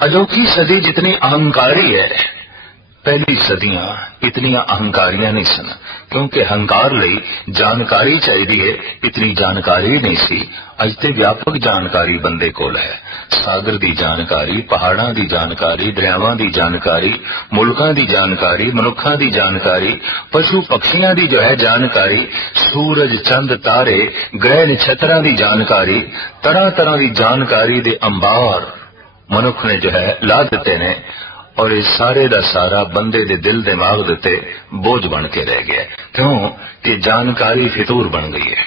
अजोकी सदी जितनी अहंकारी है, पहली सदियां इतनियां अहंकारियां नहीं सन। क्योंकि अहंकार लई जानकारी चाहिए, इतनी जानकारी नहीं सी। अज ते व्यापक जानकारी बंदे कोल है। सागर दी जानकारी, पहाड़ां दी जानकारी, दरियावां दी जानकारी, मुल्कां दी जानकारी, मनुखां दी जानकारी, पशु पक्षियां दी जो है जानकारी, सूरज चंद तारे ग्रह नक्षत्रां दी जानकारी, तरह तरह की जानकारी दे अंबार मनुख ने जो है ला दिते ने। और ये सारे दा सारा बंदे दे दिल दिमाग देते बोझ बन के रह गया। क्यों कि जानकारी फितूर बन गई है,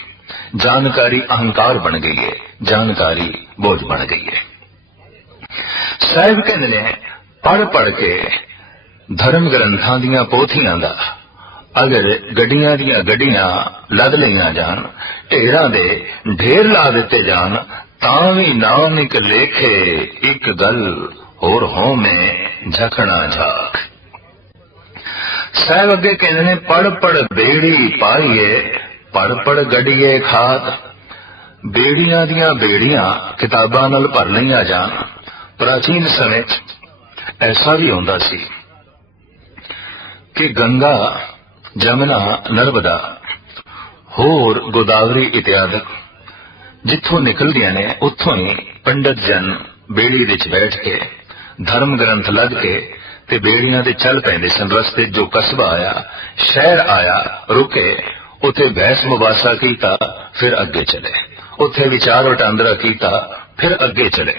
जानकारी अहंकार बन गई है, जानकारी बोझ बन गई है। साहिब कहते ने पढ़ पढ़ के धर्म ग्रंथां दियां पोथियां दा अगर गड्डियां दियां गड्डियां लद लईयां जान, ढेरां दे ढेर ला दिते जान, तां भी नाम एक लेखे एक गल, और हों में झकना झाक। साहब अगे कहते ने पढ़ पढ़ बेड़ी पाइए, पढ़ पढ़ गड्डिए खाद। बेड़ियां दियां बेड़ियां किताबां नाल भर लईयां जान। प्राचीन समय ऐसा भी होंदा सी कि गंगा, जमुना, नर्मदा होर गोदावरी इत्यादि जिथों निकलदियां ने, उत्थों ही पंडित जन बेड़ी विच बैठ के धर्म ग्रंथ लद के ते बेड़ियां दे चल पैंदे सन। रस्ते जो कस्बा आया, शहर आया, रुके, उथे बहस मुबासा कीता, फिर अगे चले। उथे विचार वटांदरा कीता, फिर अगे चले।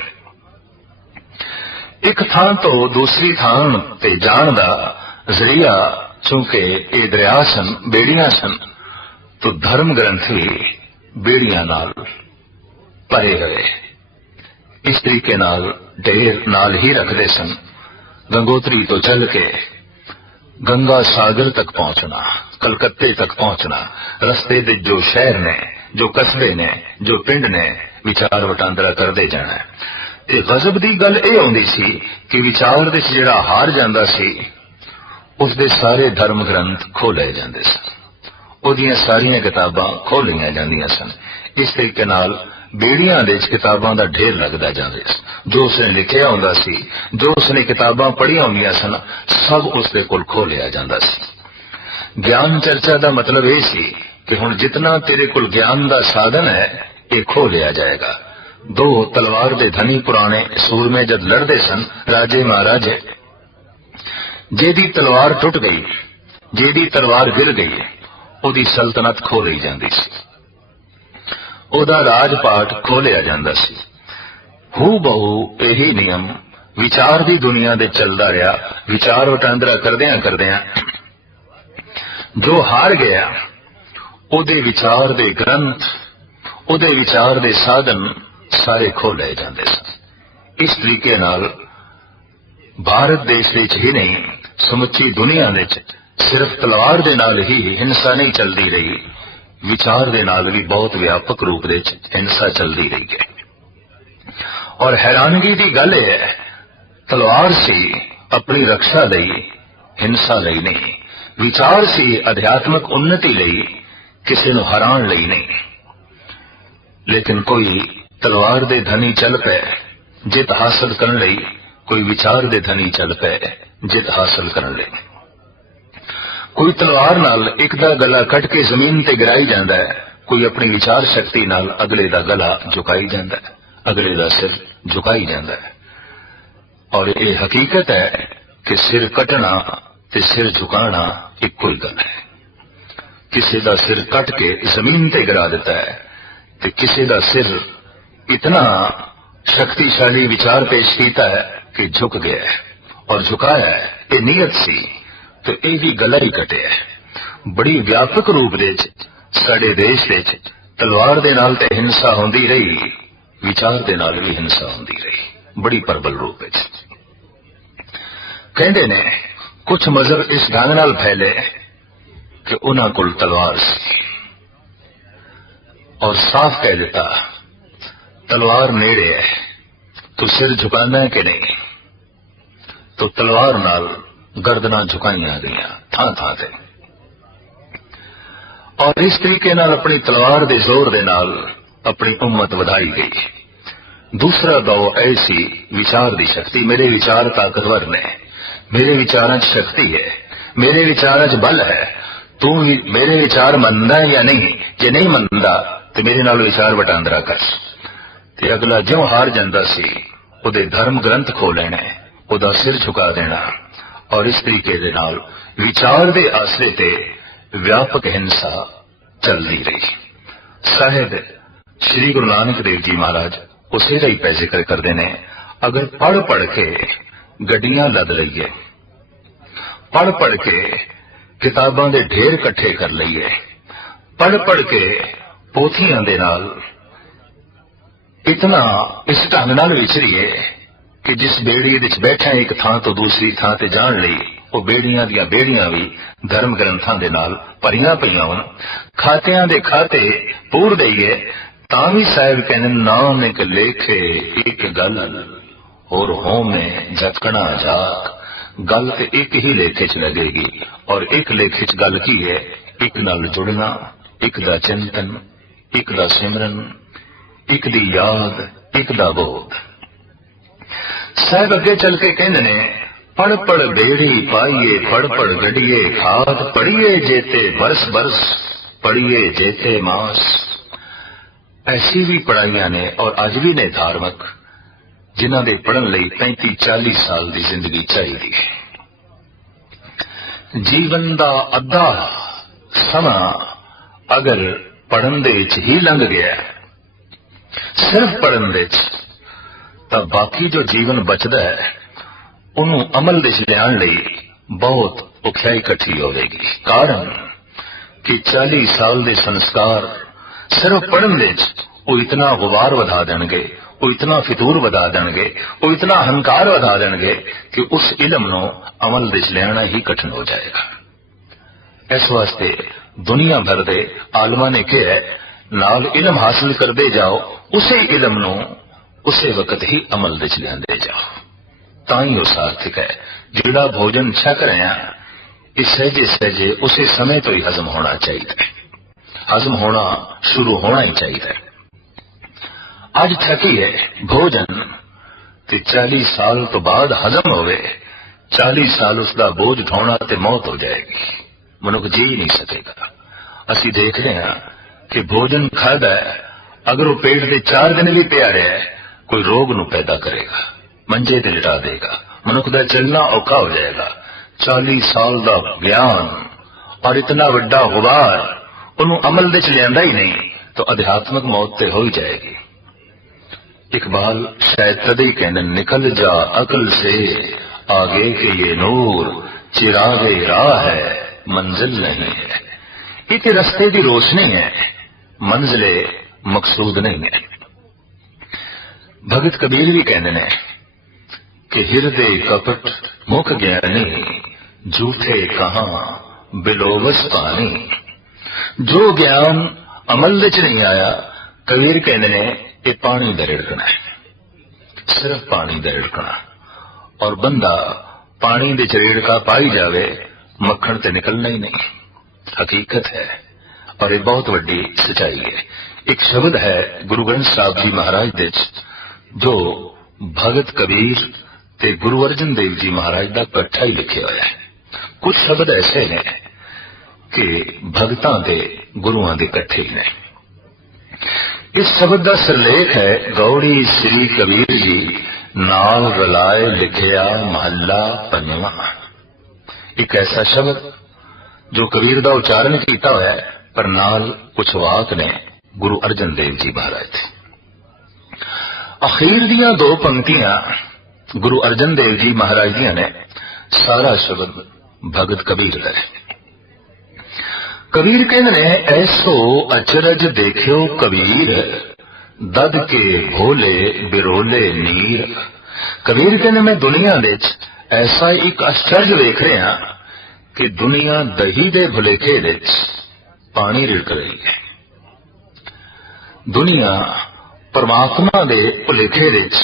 एक थां तो दूसरी थां ते जाण दा जरिया चूंकि ये दरिया सन, बेड़ियां सन, तो धर्म ग्रंथ भी बेड़ियां नाल भरे हुए। इस तरीके नाल ढेर नाल ही रखते सन। गंगोत्री तो चल के गंगा सागर तक पहुंचना, कलकत्ते तक पहुंचना, रस्ते दे जो शहर ने, जो कस्बे ने, जो पिंड ने, विचार वटांदरा करते जाना। ते गजब दी गल यह आउंदी सी कि विचार दे जिहड़ा हार जांदा सी उसदे सारे धर्म ग्रंथ खोले जांदे सन, ਉਹਦੀਆਂ ਸਾਰੀਆਂ ਕਿਤਾਬਾਂ ਖੋਲੀਆਂ ਜਾਂਦੀਆਂ ਸਨ। इस तरीके नाल बेड़ियां दे किताबां दा ढेर लगदा जावे। जो उसने लिखिया हुंदा सी, जो उसने किताबां पढ़िया हुंदियां सन, सब उसदे कोल खोलिया जांदा सी। ज्ञान चर्चा दा मतलब यह सी कि हुण जितना तेरे कोल ज्ञान दा साधन है ये खो लिया जाएगा। दो तलवार दे धनी पुराने सूरमे जद लड़दे सन, राजे महाराजे, जेदी तलवार टुट गई, जेदी तलवार गिर गई, ओदी सल्तनत खो ली जांदी सी, ओदा राजपाट खोलिया जांदा सी। हू बहु यही नियम विचार दी दुनिया दे चलदा रहा। विचार वटांदरा करदियां करदियां जो हार गया ओदे विचार दे ग्रंथ, ओदे विचार दे साधन सारे खोले जांदे सन। इस तरीके नाल भारत देश विच ही नहीं, समुची दुनिया विच सिर्फ तलवार दे नाल ही हिंसा नहीं चलती रही, विचार दे नाल भी बहुत व्यापक रूप दे हिंसा चलती रही है। और हैरानगी की गल है, तलवार सी अपनी रक्षा लई, हिंसा लई नहीं। विचार सी अध्यात्मक उन्नति लई, किसी नूं हराण लई नहीं। लेकिन कोई तलवार दे धनी चल पे जित हासिल करन लई, कोई विचार दे धनी चल पे जित हासिल करन लई। कोई तलवार नाल एक दा गला कट के जमीन ते गिराई जांदा है, कोई अपनी विचार शक्ति नाल अगले दा गला झुकाई जांदा है, अगले दा सिर झुकाई जांदा है। और ये हकीकत है कि सिर कटना ते सिर झुकाना इक्को ही गल है। किसी दा सिर कट के जमीन ते गिरा देता है, ते किसी दा सिर इतना शक्तिशाली विचार पेश कीता है कि झुक गया है। और झुकाया है ये नीयत सी, तो यह भी गला ही कटे है। बड़ी व्यापक रूप दे साडे देश विच तलवार दे नाल ते हिंसा होंदी रही, विचार दे नाल भी हिंसा होंदी रही, बड़ी प्रबल रूप विच। कहंदे ने कुछ मजहब इस ढंग नाल फैले कि उन्हां कोल तलवार सी और साफ कह दिता तलवार नेड़े है, तू सिर झुकाना है कि नहीं। तो तलवार नाल गर्दना झुकाइया गई थां थां ते। और इस तरीके नाल अपनी तलवार दे जोर दे नाल अपनी उम्मत वधाई गई। दूसरा दौर ऐसी विचार दी शक्ति, मेरे विचार ताकतवर ने, मेरे विचारां च शक्ति है, मेरे विचारां च बल है, तू मेरे विचार मनदा है या नहीं, जे नहीं मनदा तो मेरे नाल विचार वटांदरा कर। ते अगला ज्यों हार जांदा सी, उहदे धर्म ग्रंथ खो लेने, उहदा सिर झुका देना। और इस तरीके दे नाल विचार दे आसरे ते व्यापक हिंसा चलती रही। साहिब श्री गुरु नानक देव जी महाराज उसे ही पै जिक्र करते ने, अगर पढ़ पढ़ के गड्डियां लद लईए, पढ़ पढ़ के किताबां दे ढेर इकट्ठे कर लईए, पढ़ पढ़ के पोथियां दे नाल इतना इस ढंग नाल विचरीए कि जिस बेड़ी विच बैठा एक थां तो दूसरी थां ते जाण लई वो बेड़ियां दियां बेड़ियां भी धर्म ग्रंथां दे नाल भरियां पईयां होण, खातियां दे खाते पूर दईए तां भी साहिब कहंदे नाम एक लेखे एक गल और होमे झकना जाक। गल ते एक ही लेखे च लगेगी और एक लेखे च गल की है, एक नाल जुड़ना, एक दा चिंतन, एक दा सिमरन, एक दी याद, एक दा बोध। साहब अगे चल के कहंदे ने, पढ़ पढ़ बेड़ी पाइए, पढ़ पढ़ गढ़िए खाद, पढ़िए जेते बरस बरस, पढ़िए जेते मास। ऐसी भी पढ़ाइयां ने और अज भी ने धार्मिक, जिन्हां दे पढ़न लई 35-40 साल की जिंदगी चाहिए। जीवन दा अद्धा समा अगर पढ़न दे विच ही लंघ गया, सिर्फ पढ़न दे विच, तां बाकी जो जीवन बचदा है उन्होंने अमल दे लियाण लई बहुत औखियाई इकट्ठी होवेगी। कारण कि 40 साल दे संस्कार सिर्फ पढ़न दे वो इतना गुबार वधा देणगे, ਉਹ ਇਤਨਾ ਫਿਤੂਰ ਵਧਾ ਦੇਣਗੇ, ਉਹ ਇਤਨਾ ਹੰਕਾਰ ਵਧਾ ਦੇਣਗੇ ਕਿ ਉਸ ਇਲਮ ਨੂੰ ਅਮਲ ਵਿੱਚ ਲਿਆਣਾ ਹੀ ਕਠਿਨ ਹੋ ਜਾਏਗਾ। ਇਸ ਵਾਸਤੇ ਦੁਨੀਆ ਭਰ ਦੇ ਆਲਮਾਂ ਨੇ ਕਿਹਾ ਨਾਲ ਇਲਮ ਹਾਸਲ ਕਰਦੇ ਜਾਓ, ਉਸੇ ਇਲਮ ਨੂੰ ਉਸੇ ਵਕਤ ਹੀ ਅਮਲ ਵਿੱਚ ਲਿਆਂਦੇ ਜਾਓ, ਤਾਂ ਹੀ ਉਹ ਸਾਰਥਕ ਹੈ। ਜਿਹੜਾ ਭੋਜਨ ਛਕ ਰਹੇ ਹਾਂ ਇਹ ਸਹਿਜੇ ਸਹਿਜੇ ਉਸੇ ਸਮੇਂ ਤੋਂ ਹੀ ਹਜ਼ਮ ਹੋਣਾ ਚਾਹੀਦਾ ਹੈ, ਹਜ਼ਮ ਹੋਣਾ ਸ਼ੁਰੂ ਹੋਣਾ ਹੀ ਚਾਹੀਦਾ ਹੈ। ਅੱਜ ਛਕੀ ਹੈ ਭੋਜਨ ਤੇ 40 ਸਾਲ ਤੋਂ ਬਾਅਦ ਹਜ਼ਮ ਹੋਵੇ, 40 ਸਾਲ ਉਸ ਦਾ ਬੋਝ ਉਠਾਉਣਾ ਤੇ ਮੌਤ ਹੋ ਜਾਏਗੀ, ਮਨੁੱਖ ਜੀ ਨਹੀਂ ਸਕੇਗਾ। ਅਸੀਂ ਦੇਖ ਰਹੇ ਹਾਂ ਕਿ ਭੋਜਨ ਖਾਦਾ ਅਗਰ ਉਹ ਪੇਟ ਦੇ 4 ਦਿਨ ਵੀ ਪਿਆ ਰਿਹਾ ਕੋਈ ਰੋਗ ਨੂੰ ਪੈਦਾ ਕਰੇਗਾ, ਮੰਜੇ ਤੇ ਲਿਟਾ ਦੇਗਾ, ਮਨੁੱਖ ਦਾ ਚੱਲਣਾ ਔਖਾ ਹੋ ਜਾਏਗਾ। 40 ਸਾਲ ਦਾ ਗਿਆਨ ਔਰ ਇਤਨਾ ਵੱਡਾ ਗੁਬਾਰ ਉਹਨੂੰ ਅਮਲ ਵਿੱਚ ਲਿਆਂਦਾ ਹੀ ਨਹੀਂ ਤਾਂ ਅਧਿਆਤਮਕ ਮੌਤ ਤੇ ਹੋ ਹੀ ਜਾਏਗੀ। इकबाल शायद तभी कहने निकल जा अकल से आगे के ये नूर चिरागे राह है मंजिल नहीं है। एक रस्ते की रोशनी है, मंजिले मकसूद नहीं है। भगत कबीर भी कहते हैं कि हिरदे कपट मुख ज्ञानी झूठे कहां बिलोवस पानी। जो ज्ञान अमल विच नहीं आया, कबीर कहते हैं ये पानी का रिड़कना है, सिर्फ पानी का रिड़कना। और बंदा पानी दे रेड़का पाई जावे मक्खन ते निकलना ही नहीं, हकीकत है और ये बहुत बड़ी सच्चाई है। एक शब्द है गुरु ग्रंथ साहब जी महाराज दे जो भगत कबीर ते गुरु अर्जन देव जी महाराज का इकट्ठा ही लिखे हुआ है। कुछ शब्द ऐसे हैं कि भगतां दे गुरुआं दे इकट्ठे ही ने। इस शब्द का सिरलेख है गौड़ी श्री कबीर जी नाल रलाए लिखिया महला पंजवा। एक ऐसा शब्द जो कबीर का उच्चारण किया हुआ है पर नाल कुछ वाक ने गुरु अर्जन देव जी महाराज थे। अखीर दियां 2 पंक्तियां गुरु अर्जन देव जी महाराज दियां ने, सारा शब्द भगत कबीर का है। कबीर कहते ने ऐसो अचरज देखियो कबीर दद के भोले बिरोले नीर। कबीर कहते मैं दुनिया विच ऐसा एक आश्चर्य देख रहा कि दुनिया दही दे भुलेखे विच पानी रिड़क रही है। दुनिया परमात्मा दे भुलेखे विच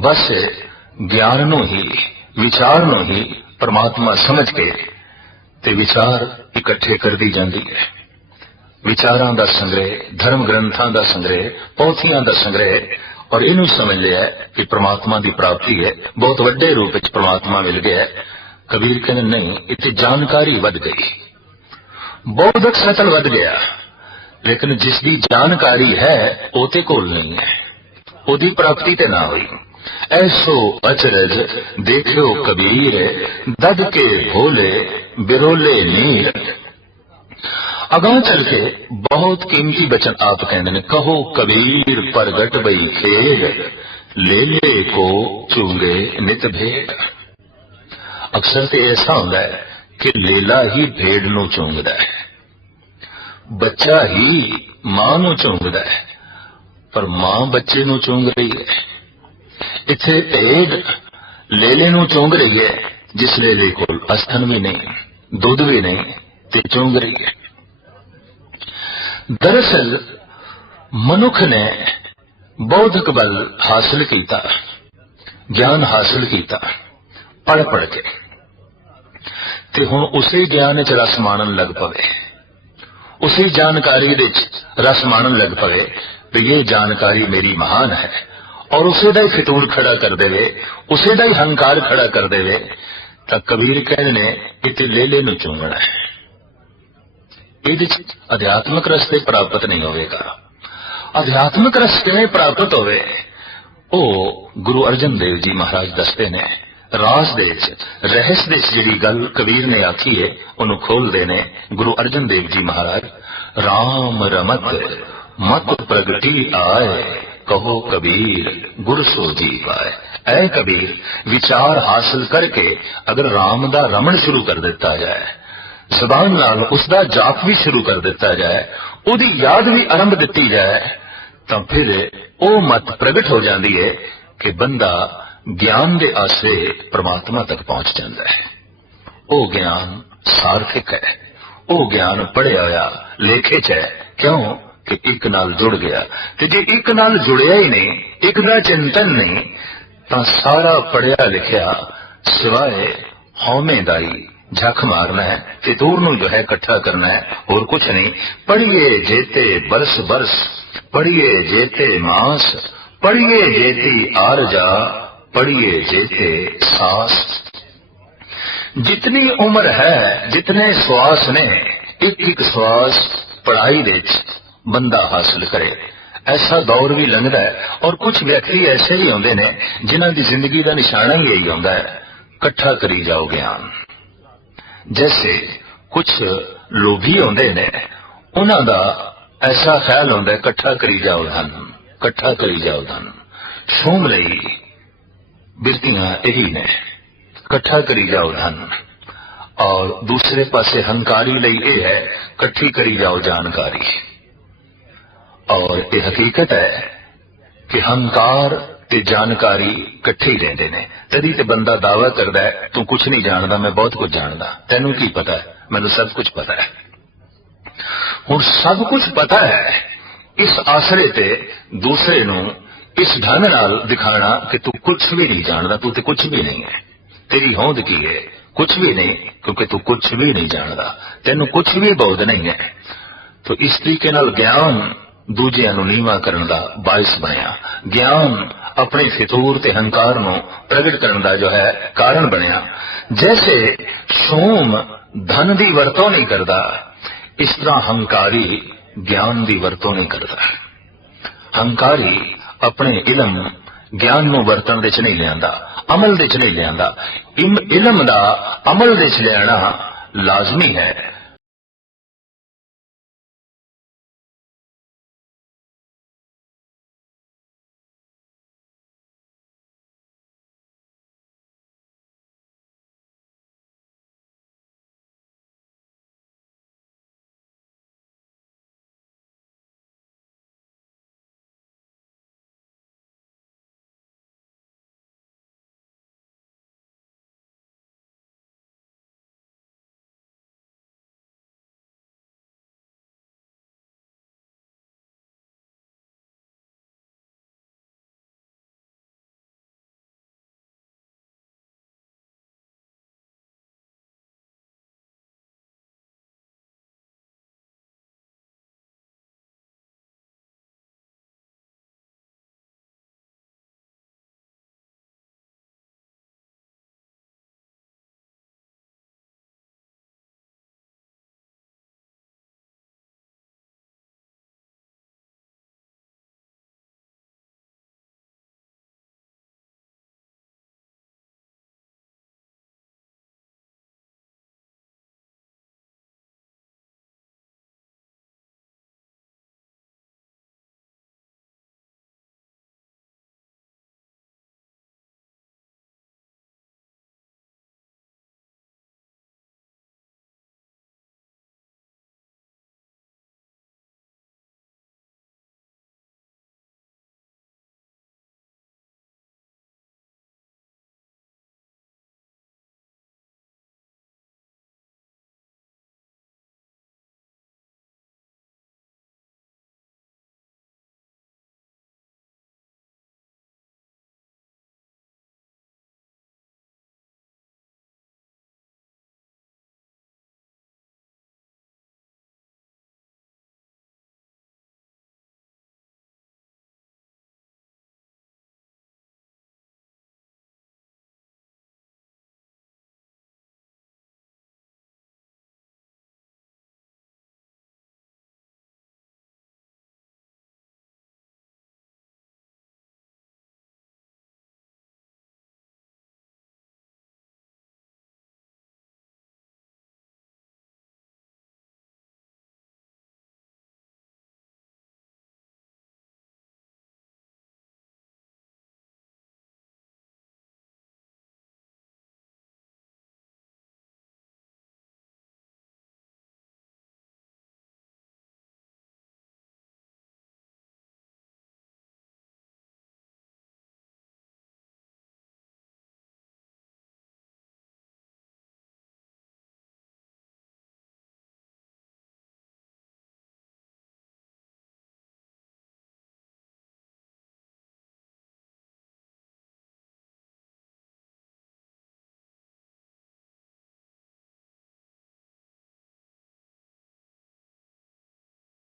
बस ज्ञान नूं ही विचार नूं ही परमात्मा समझ के ते विचार इकट्ठे कर दी जाती है। विचारां दा संग्रह, धर्म ग्रंथां दा संग्रह, पोथियां दा संग्रह और इनू समझ लिया कि परमात्मा की प्राप्ति है, बहुत वड्डे रूप में परमात्मा मिल गया है। कबीर कहते नहीं, इतनी जानकारी वध गई, बौद्धक सतल वध गया, लेकिन जिसकी जानकारी है ओते कोल नहीं है, ओदी प्राप्ति ते ना हुई। ऐसो अचरज देखियो कबीर दद के भोले बिरोले नीर। अगां चल के बहुत कीमती वचन आप कहते हैं, कहो कबीर प्रगट बई खेल ले ले को चूंगे नित भेड़। अक्सर तो ऐसा होता है कि लेला ही भेड़ नूं चूंगदा है, बच्चा ही मां नूं चूंगदा है, पर मां बच्चे नूं चूंग रही है। इत्थे भेड़ लेले नूं चूंग रही है, जिस लेले कोल अस्थन भी नहीं, दुध भी नहीं, ते चूंग रही है। दरअसल मनुख ने बौद्धिक बल हासिल किया, ज्ञान हासिल किया पढ़ पढ़ के, ते हुण उसे ज्ञान च रस माणन लग पवे, उसी जानकारी विच रस माणन लग पवे भी ये जानकारी मेरी महान है, और उसे दा ही फितूर खड़ा कर देवे, उसे दा ही हंकार खड़ा कर देवे, तो कबीर कहने इत्थे लेले नूं चूंगना है। ये अध्यात्मक रस्ते प्राप्त नहीं होगा। अध्यात्मक रस्ते प्राप्त होवे ओ गुरु अर्जन देव जी महाराज दसते ने रास दे रहस्य दे जिहड़ी गल कबीर ने आखी है उन्होंने खोल देने गुरु अर्जन देव जी महाराज। राम रमत मत प्रगटी आए कहो कबीर गुरु सो जी पाए। ऐ कबीर विचार हासिल करके अगर राम दा रमण शुरू कर दिता जाए, जबान नाल उसका जाप भी शुरू कर दिता जाए, उदी याद भी आरंभ दिती जाए, तो फिर ਉਹ ਮਤ ਪ੍ਰਗਟ ਹੋ ਜਾਂਦੀ ਹੈ ਕਿ ਬੰਦਾ ਗਿਆਨ ਦੇ ਆਸਰੇ ਪ੍ਰਮਾਤਮਾ ਤੱਕ ਪਹੁੰਚ ਜਾਂਦਾ ਹੈ। ਉਹ ਗਿਆਨ ਸਾਰਥਿਕ ਹੈ, ਉਹ ਗਿਆਨ ਪੜ੍ਹਿਆ ਹੋਇਆ ਲੇਖੇ 'ਚ ਹੈ। ਕਿਉਂ ਕਿ ਇੱਕ ਨਾਲ ਜੁੜ ਗਿਆ। ਤੇ ਜੇ ਇੱਕ ਨਾਲ ਜੁੜਿਆ ਹੀ ਨਹੀਂ, ਇੱਕ ਦਾ ਚਿੰਤਨ ਨਹੀਂ, ਤਾਂ ਸਾਰਾ ਪੜ੍ਹਿਆ ਲਿਖਿਆ ਸਿਵਾਏ ਹਉਮੈ ਦਾ ਹੀ झक मारना है, फितूर नूं जो है इकट्ठा करना है, और कुछ नहीं। पढ़िए जेते बरस बरस, पढ़िए जेते मास, पढ़िए जेती आरजा, पढ़िए जेते सास। जितनी उम्र है, जितने श्वास ने, एक एक श्वास पढ़ाई दे बंदा हासिल करे। ऐसा दौर भी लंघदा है, और कुछ व्यक्ति ऐसे भी होंदे ने जिन्हां दी जिंदगी का निशाना ही यही होंदा है, इकट्ठा करी जाओ ज्ञान। जैसे कुछ लोभी होंदे ने, उन्हां दा ऐसा ख्याल होंदा है इकट्ठा करी जाओ धन, इकट्ठा करी जाओ धन। शोम लई बिरतियां यही ने, इकट्ठा करी जाओ धन। और दूसरे पासे हंकारी लई यह है इकट्ठी करी जाओ जानकारी। और ये हकीकत है कि हंकार ते जानकारी इकट्ठे ही रहते ने। तदी ते बंदा दावा करदा है तू कुछ नहीं जानदा, मैं बहुत कुछ जानदा। तैनू की पता है? मैनू सब कुछ पता है। हुण सब कुछ पता है, इस आसरे ते दूसरे नू इस ढंग नाल दिखाना कि तू कुछ भी नहीं जानदा, तू ते कुछ भी नहीं है। तेरी होंद की है? कुछ भी नहीं, क्योंकि तू कुछ भी नहीं जानदा, तैनू कुछ भी बोध नहीं है। तो इस तरीके नाल ज्ञान दूजिਆਂ ਨੂੰ ਨੀਵਾਂ ਕਰਨ ਦਾ ਬਾਇਸ ਬਣਿਆ। ਗਿਆਨ अपने फितूर ते हंकार नूं प्रगट करन दा जो है कारण बनया। जैसे शोम धन दी वरतों नहीं करता, इस तरह हंकारी ज्ञान दी वरतों नहीं करता। हंकारी अपने इलम ज्ञान नूं वरतन दे च नहीं लियांदा, अमल दे च नहीं लियांदा। इलम दा अमल दे च लियाना लाजमी है,